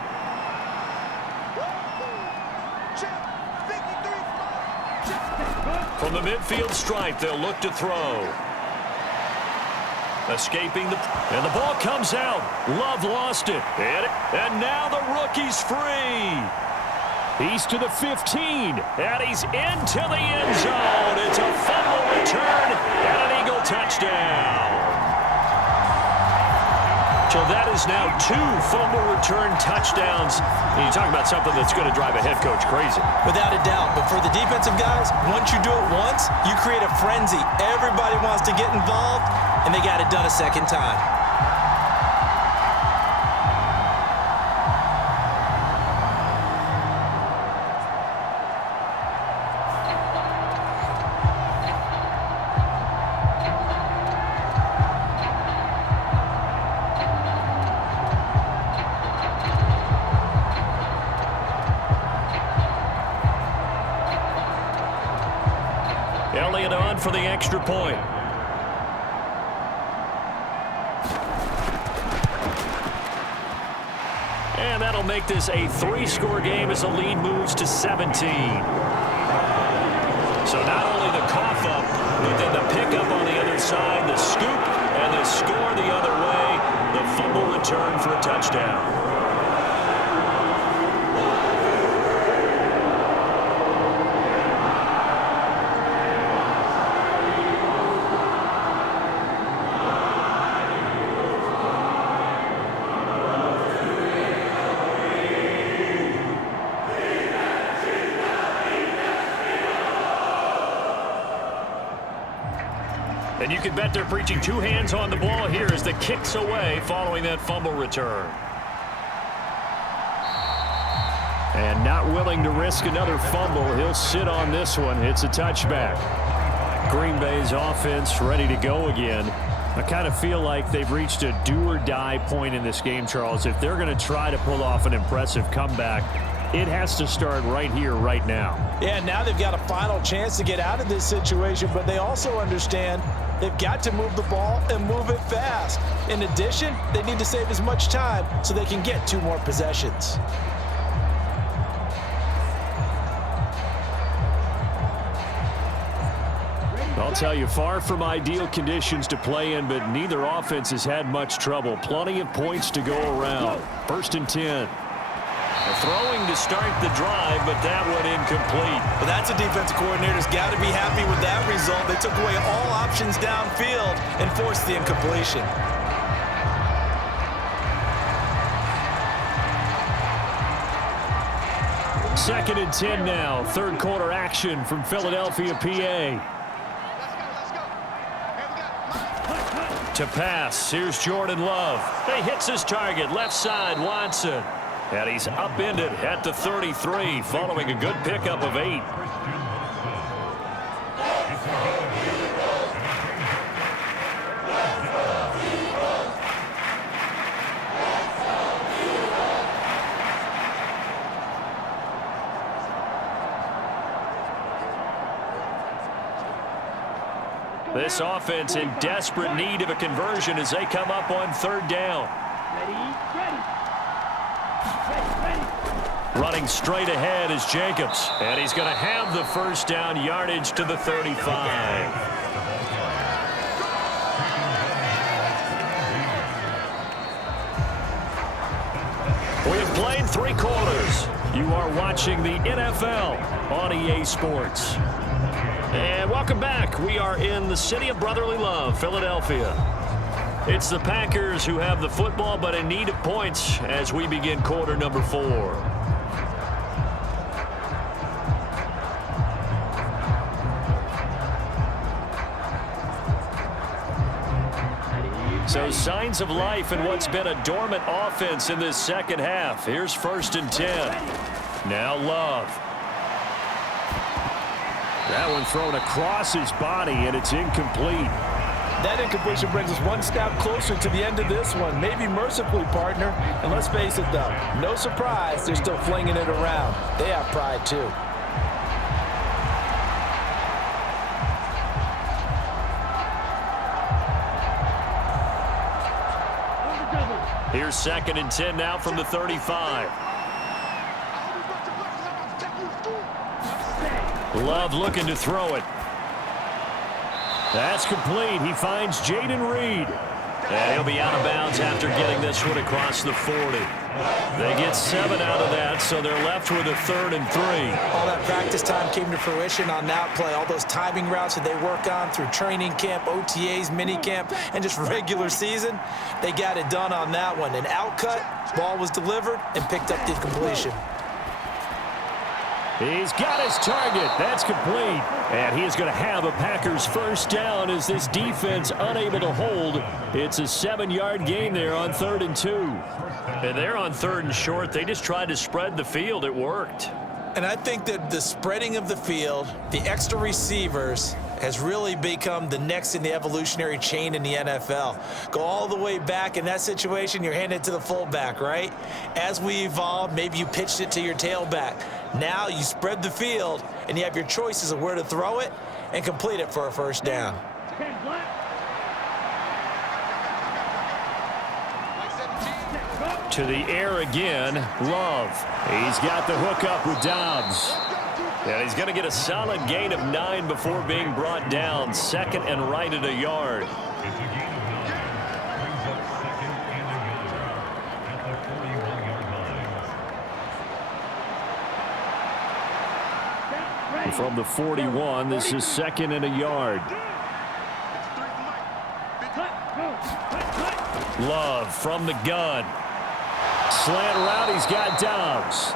From the midfield stripe, they'll look to throw. Escaping and the ball comes out. Love lost it. And now the rookie's free. He's to the 15. And he's into the end zone. It's a fumble return and an Eagle touchdown. So that is now 2 fumble return touchdowns. And you talk about something that's going to drive a head coach crazy. Without a doubt. But for the defensive guys, once you do it once, you create a frenzy. Everybody wants to get involved, and they got it done a second time. Elliott on for the extra point. And that'll make this a 3-score game as the lead moves to 17. So not only the cough up, but then the pickup on the other side, the scoop, and the score the other way, the fumble return for a touchdown. And you can bet they're preaching 2 hands on the ball here as the kick's away following that fumble return. And not willing to risk another fumble. He'll sit on this one. It's a touchback. Green Bay's offense ready to go again. I kind of feel like they've reached a do-or-die point in this game, Charles. If they're going to try to pull off an impressive comeback, it has to start right here, right now. Yeah, now they've got a final chance to get out of this situation, but they also understand they've got to move the ball and move it fast. In addition, they need to save as much time so they can get 2 more possessions. I'll tell you, far from ideal conditions to play in, but neither offense has had much trouble. Plenty of points to go around. 1st and 10. Throwing to start the drive, but that one incomplete. Well, that's a defensive coordinator's got to be happy with that result. They took away all options downfield and forced the incompletion. Second and 10 now. Third quarter action from Philadelphia, PA. To pass, here's Jordan Love. He hits his target, left side, Watson. And he's upended at the 33, following a good pickup of 8. This offense in desperate need of a conversion as they come up on 3rd down. Running straight ahead is Jacobs. And he's going to have the first down, yardage to the 35. We've played 3 quarters. You are watching the NFL on EA Sports. And welcome back. We are in the city of brotherly love, Philadelphia. It's the Packers who have the football, but in need of points as we begin quarter number 4. So signs of life in what's been a dormant offense in this second half. Here's 1st and 10. Now Love. That one thrown across his body, and it's incomplete. That incompletion brings us one step closer to the end of this one. Maybe mercifully, partner. And let's face it, though, no surprise, they're still flinging it around. They have pride, too. Here's 2nd and 10 now from the 35. Love looking to throw it. That's complete. He finds Jaden Reed. And he'll be out of bounds after getting this one across the 40. They get 7 out of that, so they're left with a 3rd and 3. All that practice time came to fruition on that play. All those timing routes that they work on through training camp, OTAs, minicamp, and just regular season, they got it done on that one. An outcut, ball was delivered, and picked up the completion. He's got his target. That's complete. And he is going to have a Packers first down as this defense unable to hold. It's a 7-yard gain there on 3rd and 2. And they're on 3rd and short. They just tried to spread the field. It worked. And I think that the spreading of the field, the extra receivers, has really become the next in the evolutionary chain in the NFL. Go all the way back in that situation, you're handing it to the fullback, right? As we evolve, maybe you pitched it to your tailback. Now you spread the field, and you have your choices of where to throw it and complete it for a first down. To the air again, Love. He's got the hook up with Dobbs. And he's going to get a solid gain of 9 before being brought down. 2nd and right at a yard. It's a gain of 9. Brings up 2nd and a yard at the 41-yard line. From the 41, this is 2nd and a yard. Love from the gun. Slant route, he's got Dobbs.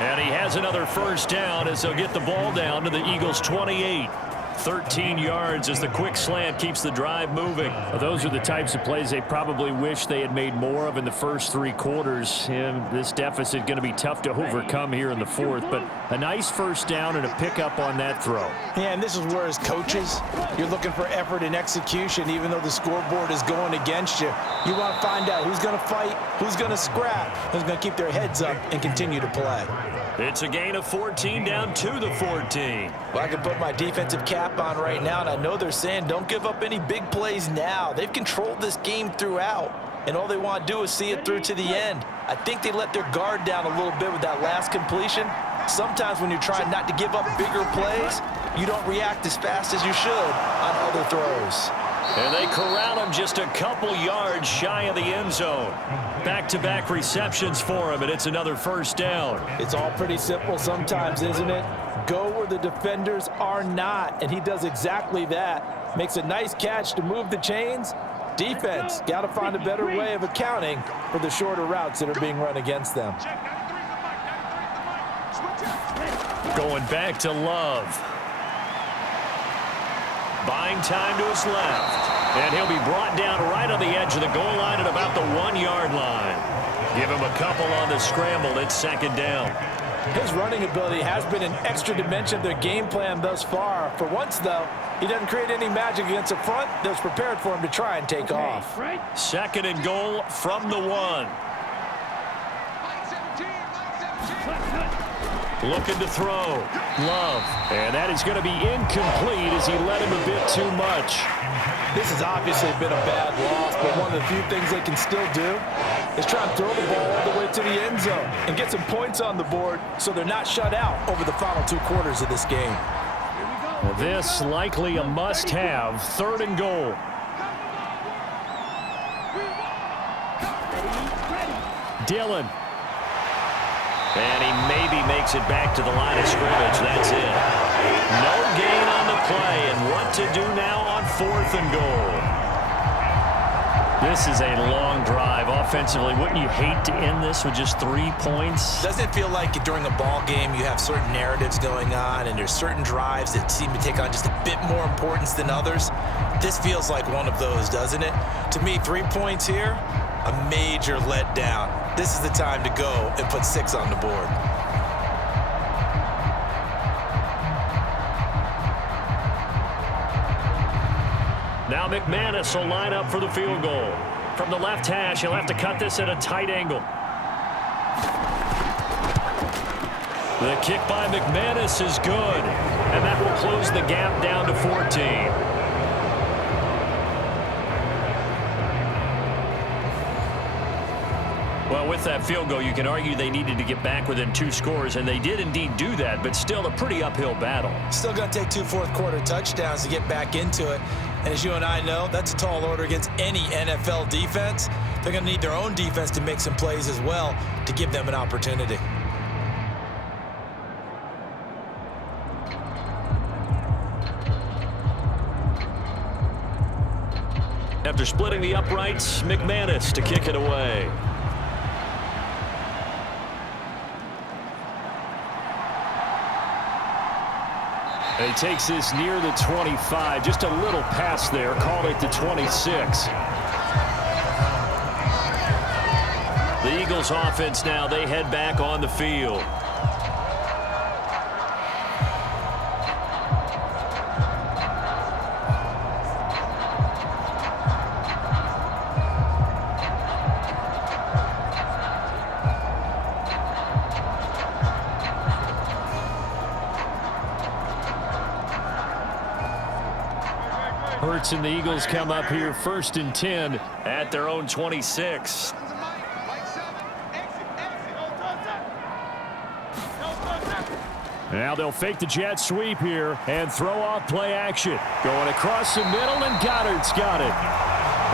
And he has another first down as they'll get the ball down to the Eagles' 28. 13 yards as the quick slant keeps the drive moving. Well, those are the types of plays they probably wish they had made more of in the first 3 quarters. And this deficit going to be tough to overcome here in the 4th. But a nice first down and a pickup on that throw. Yeah, and this is where, as coaches, you're looking for effort and execution, even though the scoreboard is going against you. You want to find out who's going to fight, who's going to scrap, who's going to keep their heads up and continue to play. It's a gain of 14 down to the 14. Well, I can put my defensive cap on right now, and I know they're saying don't give up any big plays now. They've controlled this game throughout, and all they want to do is see it through to the end. I think they let their guard down a little bit with that last completion, Sometimes when you're trying not to give up bigger plays, you don't react as fast as you should on other throws. And they corral him just a couple yards shy of the end zone. Back-to-back receptions for him, and it's another first down. It's all pretty simple sometimes, isn't it? Go where the defenders are not, and he does exactly that. Makes a nice catch to move the chains. Defense, got to find a better way of accounting for the shorter routes that are being run against them. Going back to Love. Buying time to his left. And he'll be brought down right on the edge of the goal line at about the 1-yard line. Give him a couple on the scramble. It's second down. His running ability has been an extra dimension of their game plan thus far. For once, though, he doesn't create any magic against the front that's prepared for him to try and take off. Second and goal from the 1. Looking to throw. Love. And that is going to be incomplete as he led him a bit too much. This has obviously been a bad loss, but one of the few things they can still do is try and throw the ball all the way to the end zone and get some points on the board so they're not shut out over the final 2 quarters of this game. Well, this likely a must-have. Third and goal. Dillon. And he maybe makes it back to the line of scrimmage. That's it. No gain on the play. And what to do now on 4th and goal? This is a long drive. Offensively, wouldn't you hate to end this with just 3 points? Doesn't it feel like during a ball game you have certain narratives going on and there's certain drives that seem to take on just a bit more importance than others? This feels like one of those, doesn't it? To me, 3 points here, a major letdown. This is the time to go and put 6 on the board. Now McManus will line up for the field goal. From the left hash, he'll have to cut this at a tight angle. The kick by McManus is good, and that will close the gap down to 14. Well, with that field goal, you can argue they needed to get back within 2 scores, and they did indeed do that, but still a pretty uphill battle. Still going to take 2 fourth-quarter touchdowns to get back into it. And as you and I know, that's a tall order against any NFL defense. They're going to need their own defense to make some plays as well to give them an opportunity. After splitting the uprights, McManus to kick it away. And he takes this near the 25. Just a little pass there. Call it the 26. The Eagles offense now, they head back on the field. Hurts and the Eagles come up here 1st and 10 at their own 26. Now they'll fake the jet sweep here and throw off play action. Going across the middle, and Goddard's got it.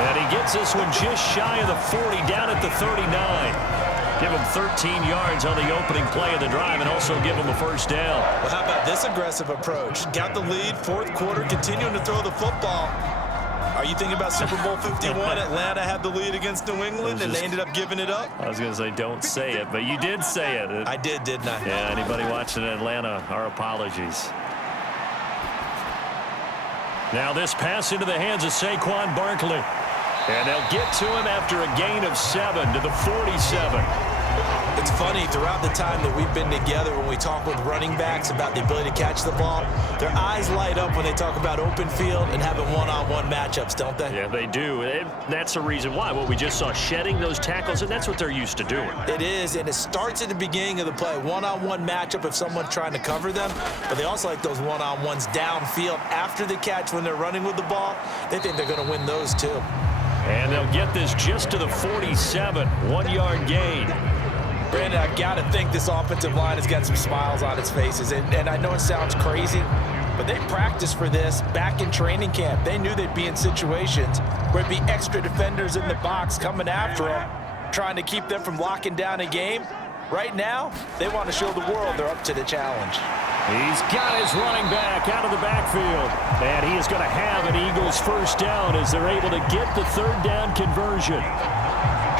And he gets this one just shy of the 40, down at the 39. Give him 13 yards on the opening play of the drive and also give him a first down. Well, how about this aggressive approach? Got the lead, 4th quarter, continuing to throw the football. Are you thinking about Super Bowl 51? Atlanta had the lead against New England, and they ended up giving it up? I was going to say don't say it, but you did say it. I did, didn't I? Yeah, anybody watching Atlanta, our apologies. Now this pass into the hands of Saquon Barkley. And they'll get to him after a gain of 7 to the 47. It's funny, throughout the time that we've been together, when we talk with running backs about the ability to catch the ball, their eyes light up when they talk about open field and having one-on-one matchups, don't they? Yeah, they do. And that's the reason why. What we just saw, shedding those tackles, and that's what they're used to doing. It is, and it starts at the beginning of the play. One-on-one matchup if someone's trying to cover them, but they also like those one-on-ones downfield after the catch when they're running with the ball. They think they're going to win those too. And they'll get this just to the 47, 1-yard gain. Brandon, I've got to think this offensive line has got some smiles on its faces. And I know it sounds crazy, but they practiced for this back in training camp. They knew they'd be in situations where it'd be extra defenders in the box coming after them, trying to keep them from locking down a game. Right now, they want to show the world they're up to the challenge. He's got his running back out of the backfield. And he is going to have an Eagles first down as they're able to get the third down conversion.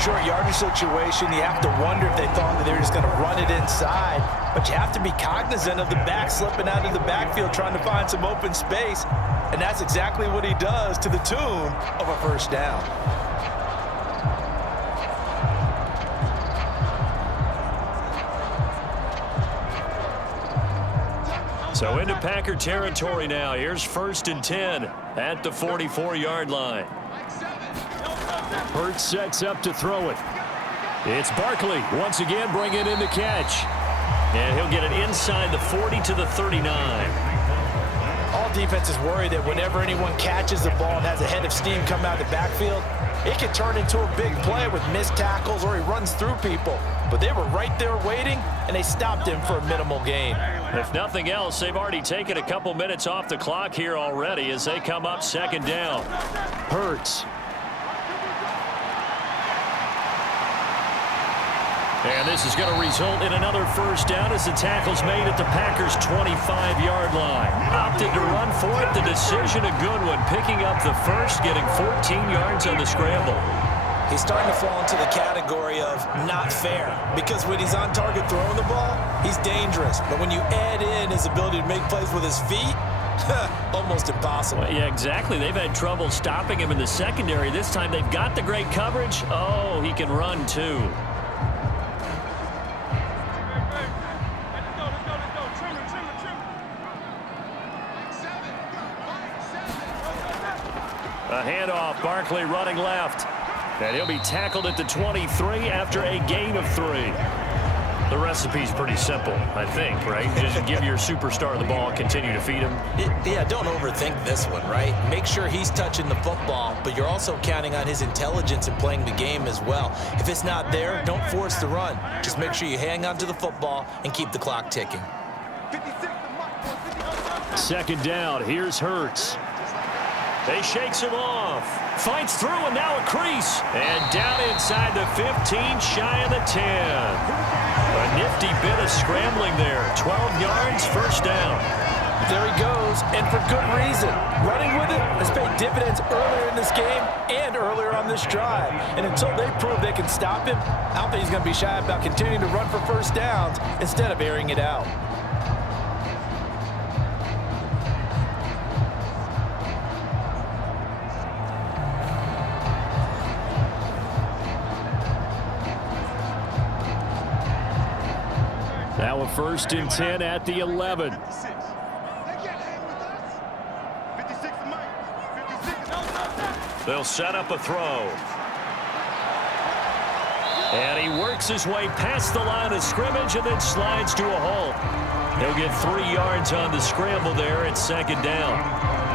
Short yardage situation, you have to wonder if they thought that they were just going to run it inside. But you have to be cognizant of the back slipping out of the backfield trying to find some open space. And that's exactly what he does to the tune of a first down. So into Packer territory now. Here's 1st and 10 at the 44-yard line. Hurts sets up to throw it. It's Barkley once again bringing in the catch. And he'll get it inside the 40 to the 39. All defenses worry that whenever anyone catches the ball and has a head of steam come out of the backfield, it can turn into a big play with missed tackles or he runs through people. But they were right there waiting, and they stopped him for a minimal gain. If nothing else, they've already taken a couple minutes off the clock here already as they come up 2nd down. Hurts. And this is going to result in another first down as the tackle's made at the Packers' 25-yard line. Opted to run for it. The decision a good one. Picking up the first, getting 14 yards on the scramble. He's starting to fall into the category of not fair because when he's on target throwing the ball, he's dangerous. But when you add in his ability to make plays with his feet, almost impossible. Well, yeah, exactly. They've had trouble stopping him in the secondary. This time they've got the great coverage. Oh, he can run too. A handoff, Barkley running left. And he'll be tackled at the 23 after a gain of 3. The recipe's pretty simple, I think, right? Just give your superstar the ball, continue to feed him. Yeah, don't overthink this one, right? Make sure he's touching the football, but you're also counting on his intelligence in playing the game as well. If it's not there, don't force the run. Just make sure you hang on to the football and keep the clock ticking. 2nd down. Here's Hurts. They shakes him off. Fights through and now a crease. And down inside the 15, shy of the 10. A nifty bit of scrambling there. 12 yards, first down. There he goes, and for good reason. Running with it has paid dividends earlier in this game and earlier on this drive. And until they prove they can stop him, I don't think he's going to be shy about continuing to run for first downs instead of airing it out. Now a 1st and 10 at the 11. They'll set up a throw. And he works his way past the line of scrimmage and then slides to a halt. He'll get 3 yards on the scramble there at 2nd down.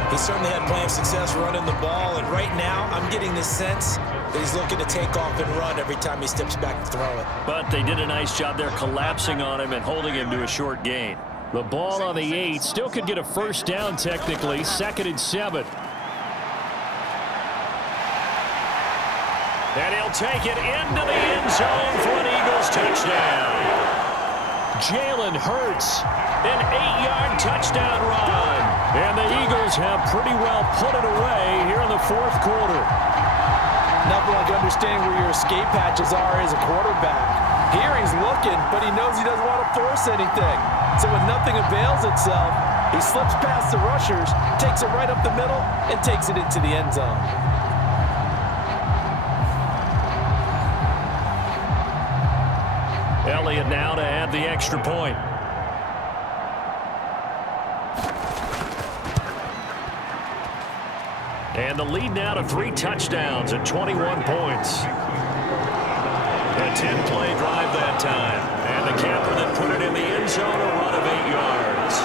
He certainly had plenty of success running the ball, and right now I'm getting this sense that he's looking to take off and run every time he steps back to throw it. But they did a nice job there collapsing on him and holding him to a short gain. The ball on the 8. Still could get a first down technically. 2nd and 7. And he'll take it into the end zone for an Eagles touchdown. Jalen Hurts. An 8-yard touchdown run. And the Eagles have pretty well put it away here in the 4th quarter. Nothing like understanding where your escape hatches are as a quarterback. Here he's looking, but he knows he doesn't want to force anything. So when nothing avails itself, he slips past the rushers, takes it right up the middle, and takes it into the end zone. Elliott now to add the extra point. And the lead now to 3 touchdowns at 21 points. A 10-play drive that time. And the capper that put it in the end zone, a run of 8 yards.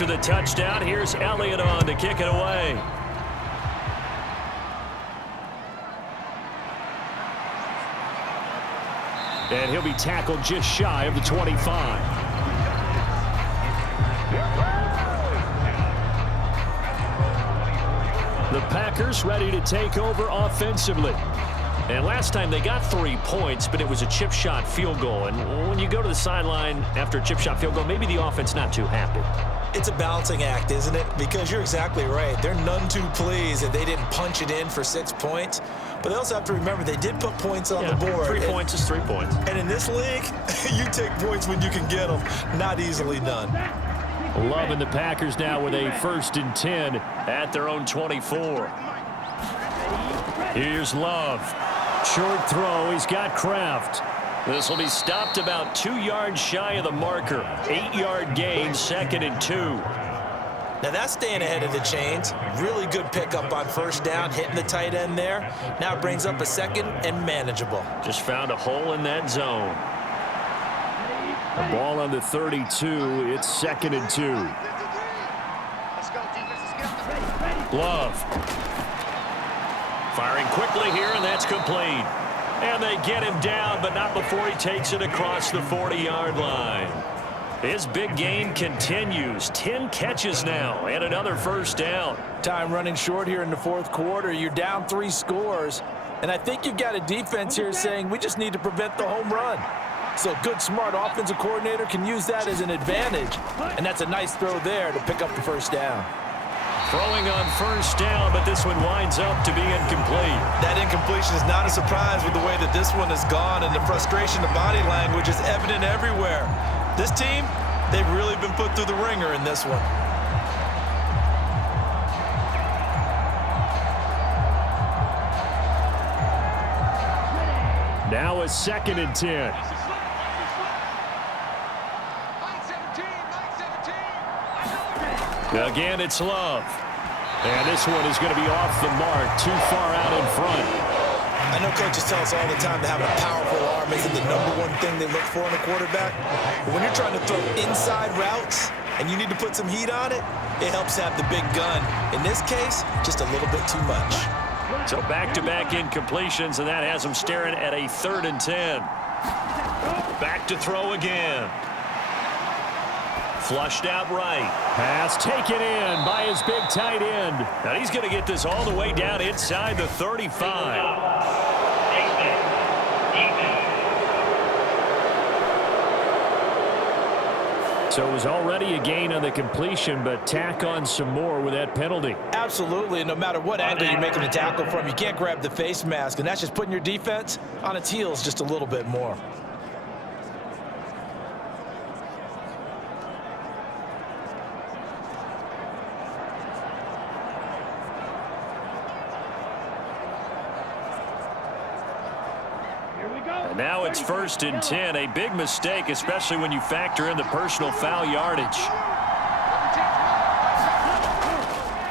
After the touchdown, here's Elliott on to kick it away. And he'll be tackled just shy of the 25. The Packers ready to take over offensively. And last time they got 3 points, but it was a chip shot field goal. And when you go to the sideline after a chip shot field goal, maybe the offense not too happy. It's a balancing act, isn't it? Because you're exactly right. They're none too pleased that they didn't punch it in for 6 points. But they also have to remember they did put points on the board. 3 points is 3 points. And in this league, you take points when you can get them. Not easily done. Loving the Packers now with a 1st and 10 at their own 24. Here's Love. Short throw. He's got Kraft. This will be stopped about 2 yards shy of the marker. 8-yard gain, 2nd and 2. Now that's staying ahead of the chains. Really good pickup on 1st down, hitting the tight end there. Now it brings up a 2nd and manageable. Just found a hole in that zone. The ball on the 32. It's 2nd and 2. Love. Firing quickly here, and that's complete. And they get him down, but not before he takes it across the 40-yard line. His big game continues. 10 catches now and another 1st down. Time running short here in the 4th quarter. You're down 3 scores. And I think you've got a defense here saying we just need to prevent the home run. So a good, smart offensive coordinator can use that as an advantage. And that's a nice throw there to pick up the 1st down. Throwing on 1st down, but this one winds up to be incomplete. That incompletion is not a surprise with the way that this one has gone, and the frustration of body language is evident everywhere. This team, they've really been put through the ringer in this one. Now a 2nd and 10. Again, it's Love. And this one is going to be off the mark, too far out in front. I know coaches tell us all the time that having a powerful arm isn't the #1 thing they look for in a quarterback. But when you're trying to throw inside routes and you need to put some heat on it, it helps to have the big gun. In this case, just a little bit too much. So back-to-back incompletions, and that has them staring at a 3rd and 10. Back to throw again. Flushed out right. Pass taken in by his big tight end. Now he's going to get this all the way down inside the 35. So it was already a gain on the completion, but tack on some more with that penalty. Absolutely. No matter what angle you're making a tackle from, you can't grab the face mask, and that's just putting your defense on its heels just a little bit more. Now it's 1st and 10, a big mistake, especially when you factor in the personal foul yardage.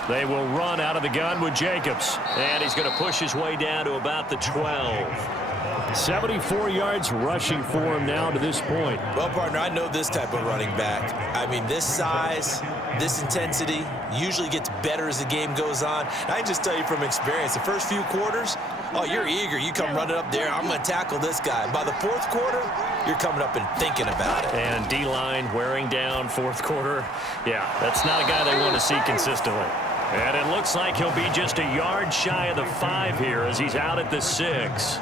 They will run out of the gun with Jacobs, and he's going to push his way down to about the 12. 74 yards rushing for him now to this point. Well, partner, I know this type of running back. I mean, this size, this intensity usually gets better as the game goes on. I can just tell you from experience, the first few quarters, oh, you're eager. You come running up there, I'm going to tackle this guy. By the 4th quarter, you're coming up and thinking about it. And D-line wearing down 4th quarter. Yeah, that's not a guy they want to see consistently. And it looks like he'll be just a yard shy of the 5 here as he's out at the 6.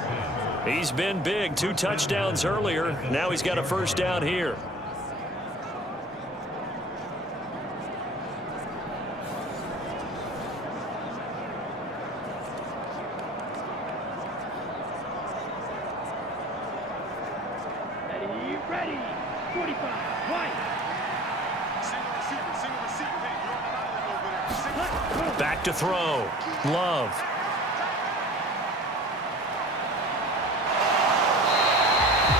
He's been big, 2 touchdowns earlier. Now he's got a 1st down here. Ready, 45, right. Back to throw. Love.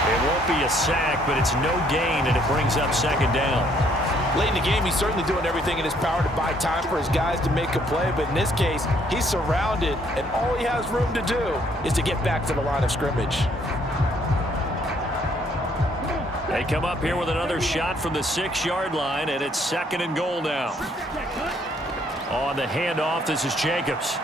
It won't be a sack, but it's no gain, and it brings up 2nd down. Late in the game, he's certainly doing everything in his power to buy time for his guys to make a play, but in this case, he's surrounded, and all he has room to do is to get back to the line of scrimmage. They come up here with another shot from the 6-yard line, and it's 2nd and goal now. On the handoff, this is Jacobs.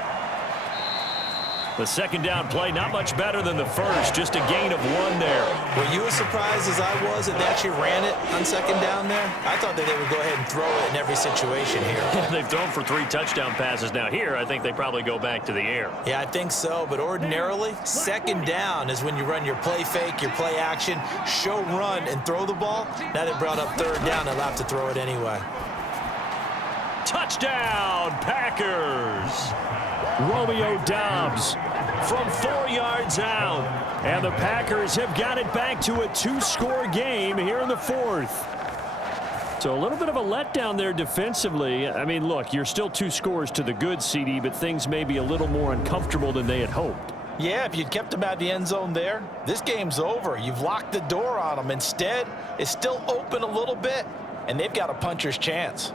The second down play, not much better than the first, just a gain of 1 there. Were you as surprised as I was that they actually ran it on 2nd down there? I thought that they would go ahead and throw it in every situation here. They've thrown for 3 touchdown passes now. Here, I think they probably go back to the air. Yeah, I think so, but ordinarily, 2nd down is when you run your play fake, your play action, show run, and throw the ball. Now they brought up 3rd down, they'll have to throw it anyway. Touchdown, Packers! Romeo Doubs from 4 yards out. And the Packers have got it back to a 2-score game here in the 4th. So a little bit of a letdown there defensively. I mean, look, you're still 2 scores to the good, CD, but things may be a little more uncomfortable than they had hoped. Yeah, if you'd kept them out of the end zone there, this game's over. You've locked the door on them. Instead, it's still open a little bit, and they've got a puncher's chance.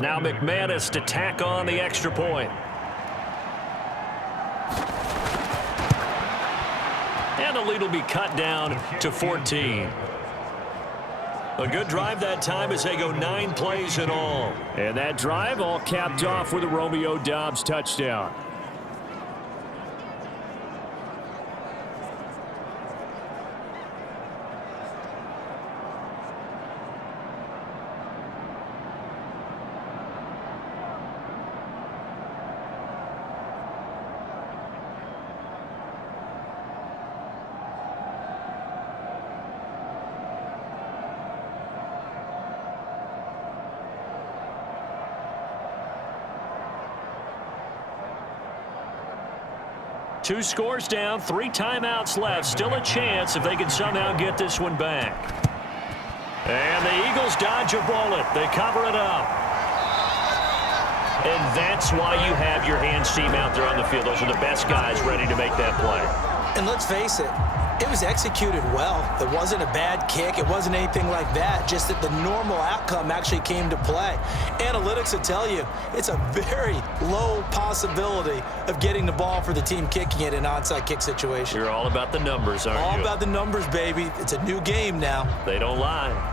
Now McManus to tack on the extra point. And the lead will be cut down to 14. A good drive that time as they go 9 plays in all. And that drive all capped off with a Romeo Doubs touchdown. Two scores down, 3 timeouts left. Still a chance if they can somehow get this one back. And the Eagles dodge a bullet. They cover it up. And that's why you have your hands team out there on the field. Those are the best guys ready to make that play. And let's face it, it was executed well. It wasn't a bad kick. It wasn't anything like that. Just that the normal outcome actually came to play. Analytics will tell you it's a very low possibility of getting the ball for the team kicking it in an onside kick situation. You're all about the numbers, aren't you? All about the numbers, baby. It's a new game now. They don't lie.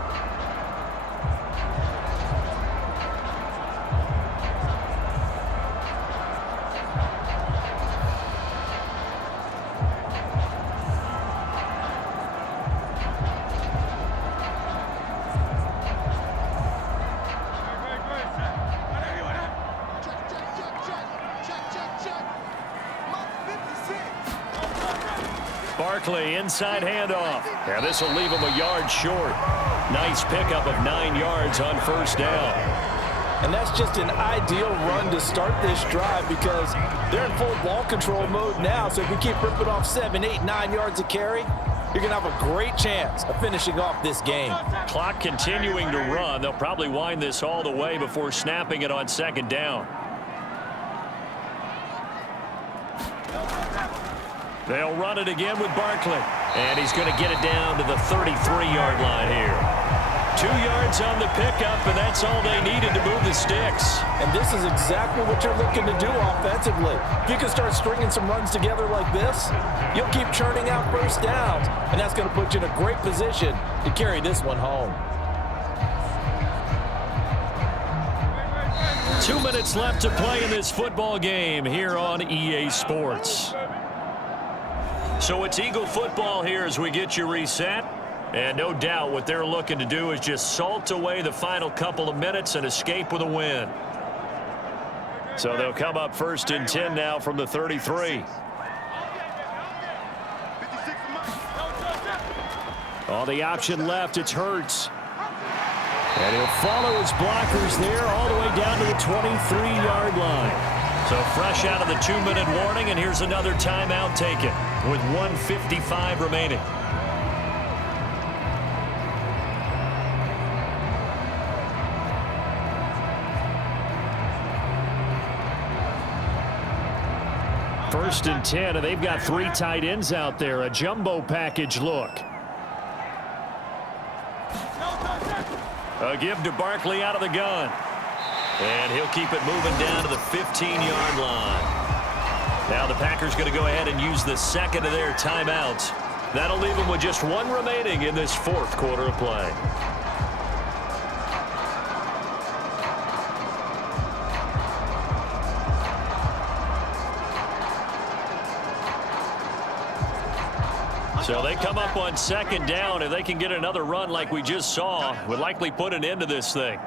Barkley, inside handoff. And this will leave him a yard short. Nice pickup of 9 yards on 1st down. And that's just an ideal run to start this drive because they're in full ball control mode now. So if you keep ripping off 7, 8, 9 yards of carry, you're going to have a great chance of finishing off this game. Clock continuing to run. They'll probably wind this all the way before snapping it on 2nd down. They'll run it again with Barkley. And he's going to get it down to the 33-yard line here. 2 yards on the pickup, and that's all they needed to move the sticks. And this is exactly what you're looking to do offensively. If you can start stringing some runs together like this, you'll keep churning out 1st downs, and that's going to put you in a great position to carry this one home. 2 minutes left to play in this football game here on EA Sports. So it's Eagle football here as we get you reset. And no doubt what they're looking to do is just salt away the final couple of minutes and escape with a win. So they'll come up 1st and 10 now from the 33. On the option left, it's Hurts. And he'll follow his blockers there all the way down to the 23-yard line. So fresh out of the 2-minute warning, and here's another timeout taken with 1:55 remaining. First and 10, and they've got 3 tight ends out there. A jumbo package look. A give to Barkley out of the gun. And he'll keep it moving down to the 15-yard line. Now the Packers going to go ahead and use the second of their timeouts. That'll leave them with just one remaining in this fourth quarter of play. So they come up on second down. If they can get another run like we just saw, would likely put an end to this thing.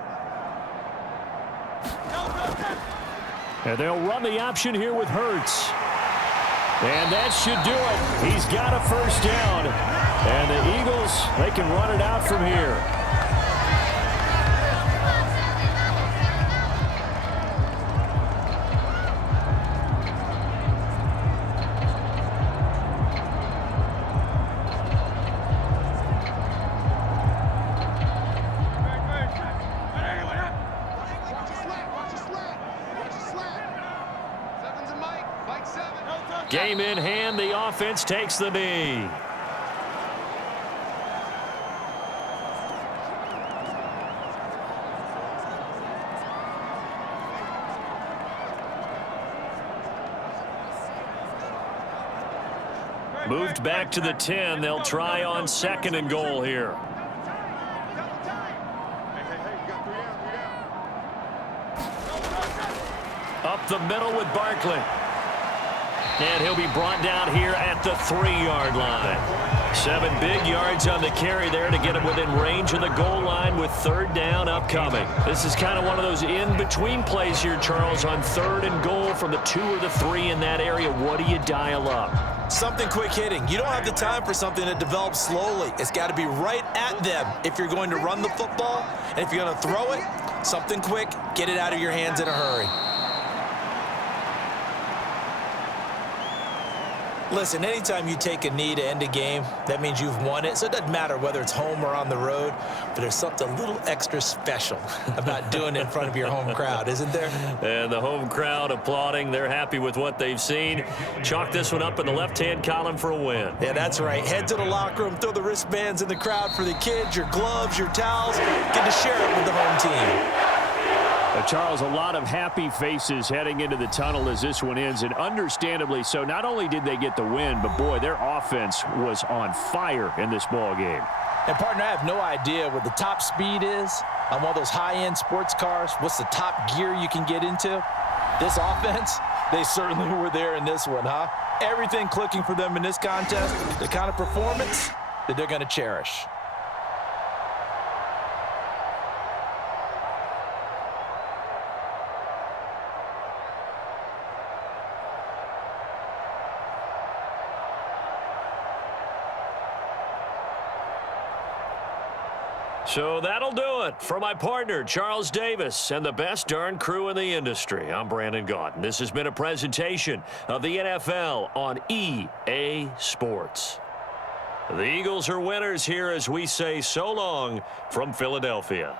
And they'll run the option here with Hurts. And that should do it. He's got a first down. And the Eagles, they can run it out from here. Game in hand, the offense takes the knee. Moved back to the 10. They'll try on second and goal here. Up the middle with Barkley. And he'll be brought down here at the 3-yard line. 7 big yards on the carry there to get him within range of the goal line with third down upcoming. This is kind of one of those in-between plays here, Charles, on third and goal from the 2 or the 3 in that area. What do you dial up? Something quick hitting. You don't have the time for something that develops slowly. It's got to be right at them if you're going to run the football. And if you're going to throw it, something quick, get it out of your hands in a hurry. Listen, anytime you take a knee to end a game, that means you've won it. So it doesn't matter whether it's home or on the road, but there's something a little extra special about doing it in front of your home crowd, isn't there? And the home crowd applauding. They're happy with what they've seen. Chalk this one up in the left-hand column for a win. Yeah, that's right. Head to the locker room, throw the wristbands in the crowd for the kids, your gloves, your towels. Get to share it with the home team. Charles, a lot of happy faces heading into the tunnel as this one ends, and understandably so. Not only did they get the win, but, boy, their offense was on fire in this ball game. And, partner, I have no idea what the top speed is on one of those high-end sports cars. What's the top gear you can get into? This offense, they certainly were there in this one, huh? Everything clicking for them in this contest, the kind of performance that they're going to cherish. So that'll do it for my partner, Charles Davis, and the best darn crew in the industry. I'm Brandon Gaudin. This has been a presentation of the NFL on EA Sports. The Eagles are winners here as we say so long from Philadelphia.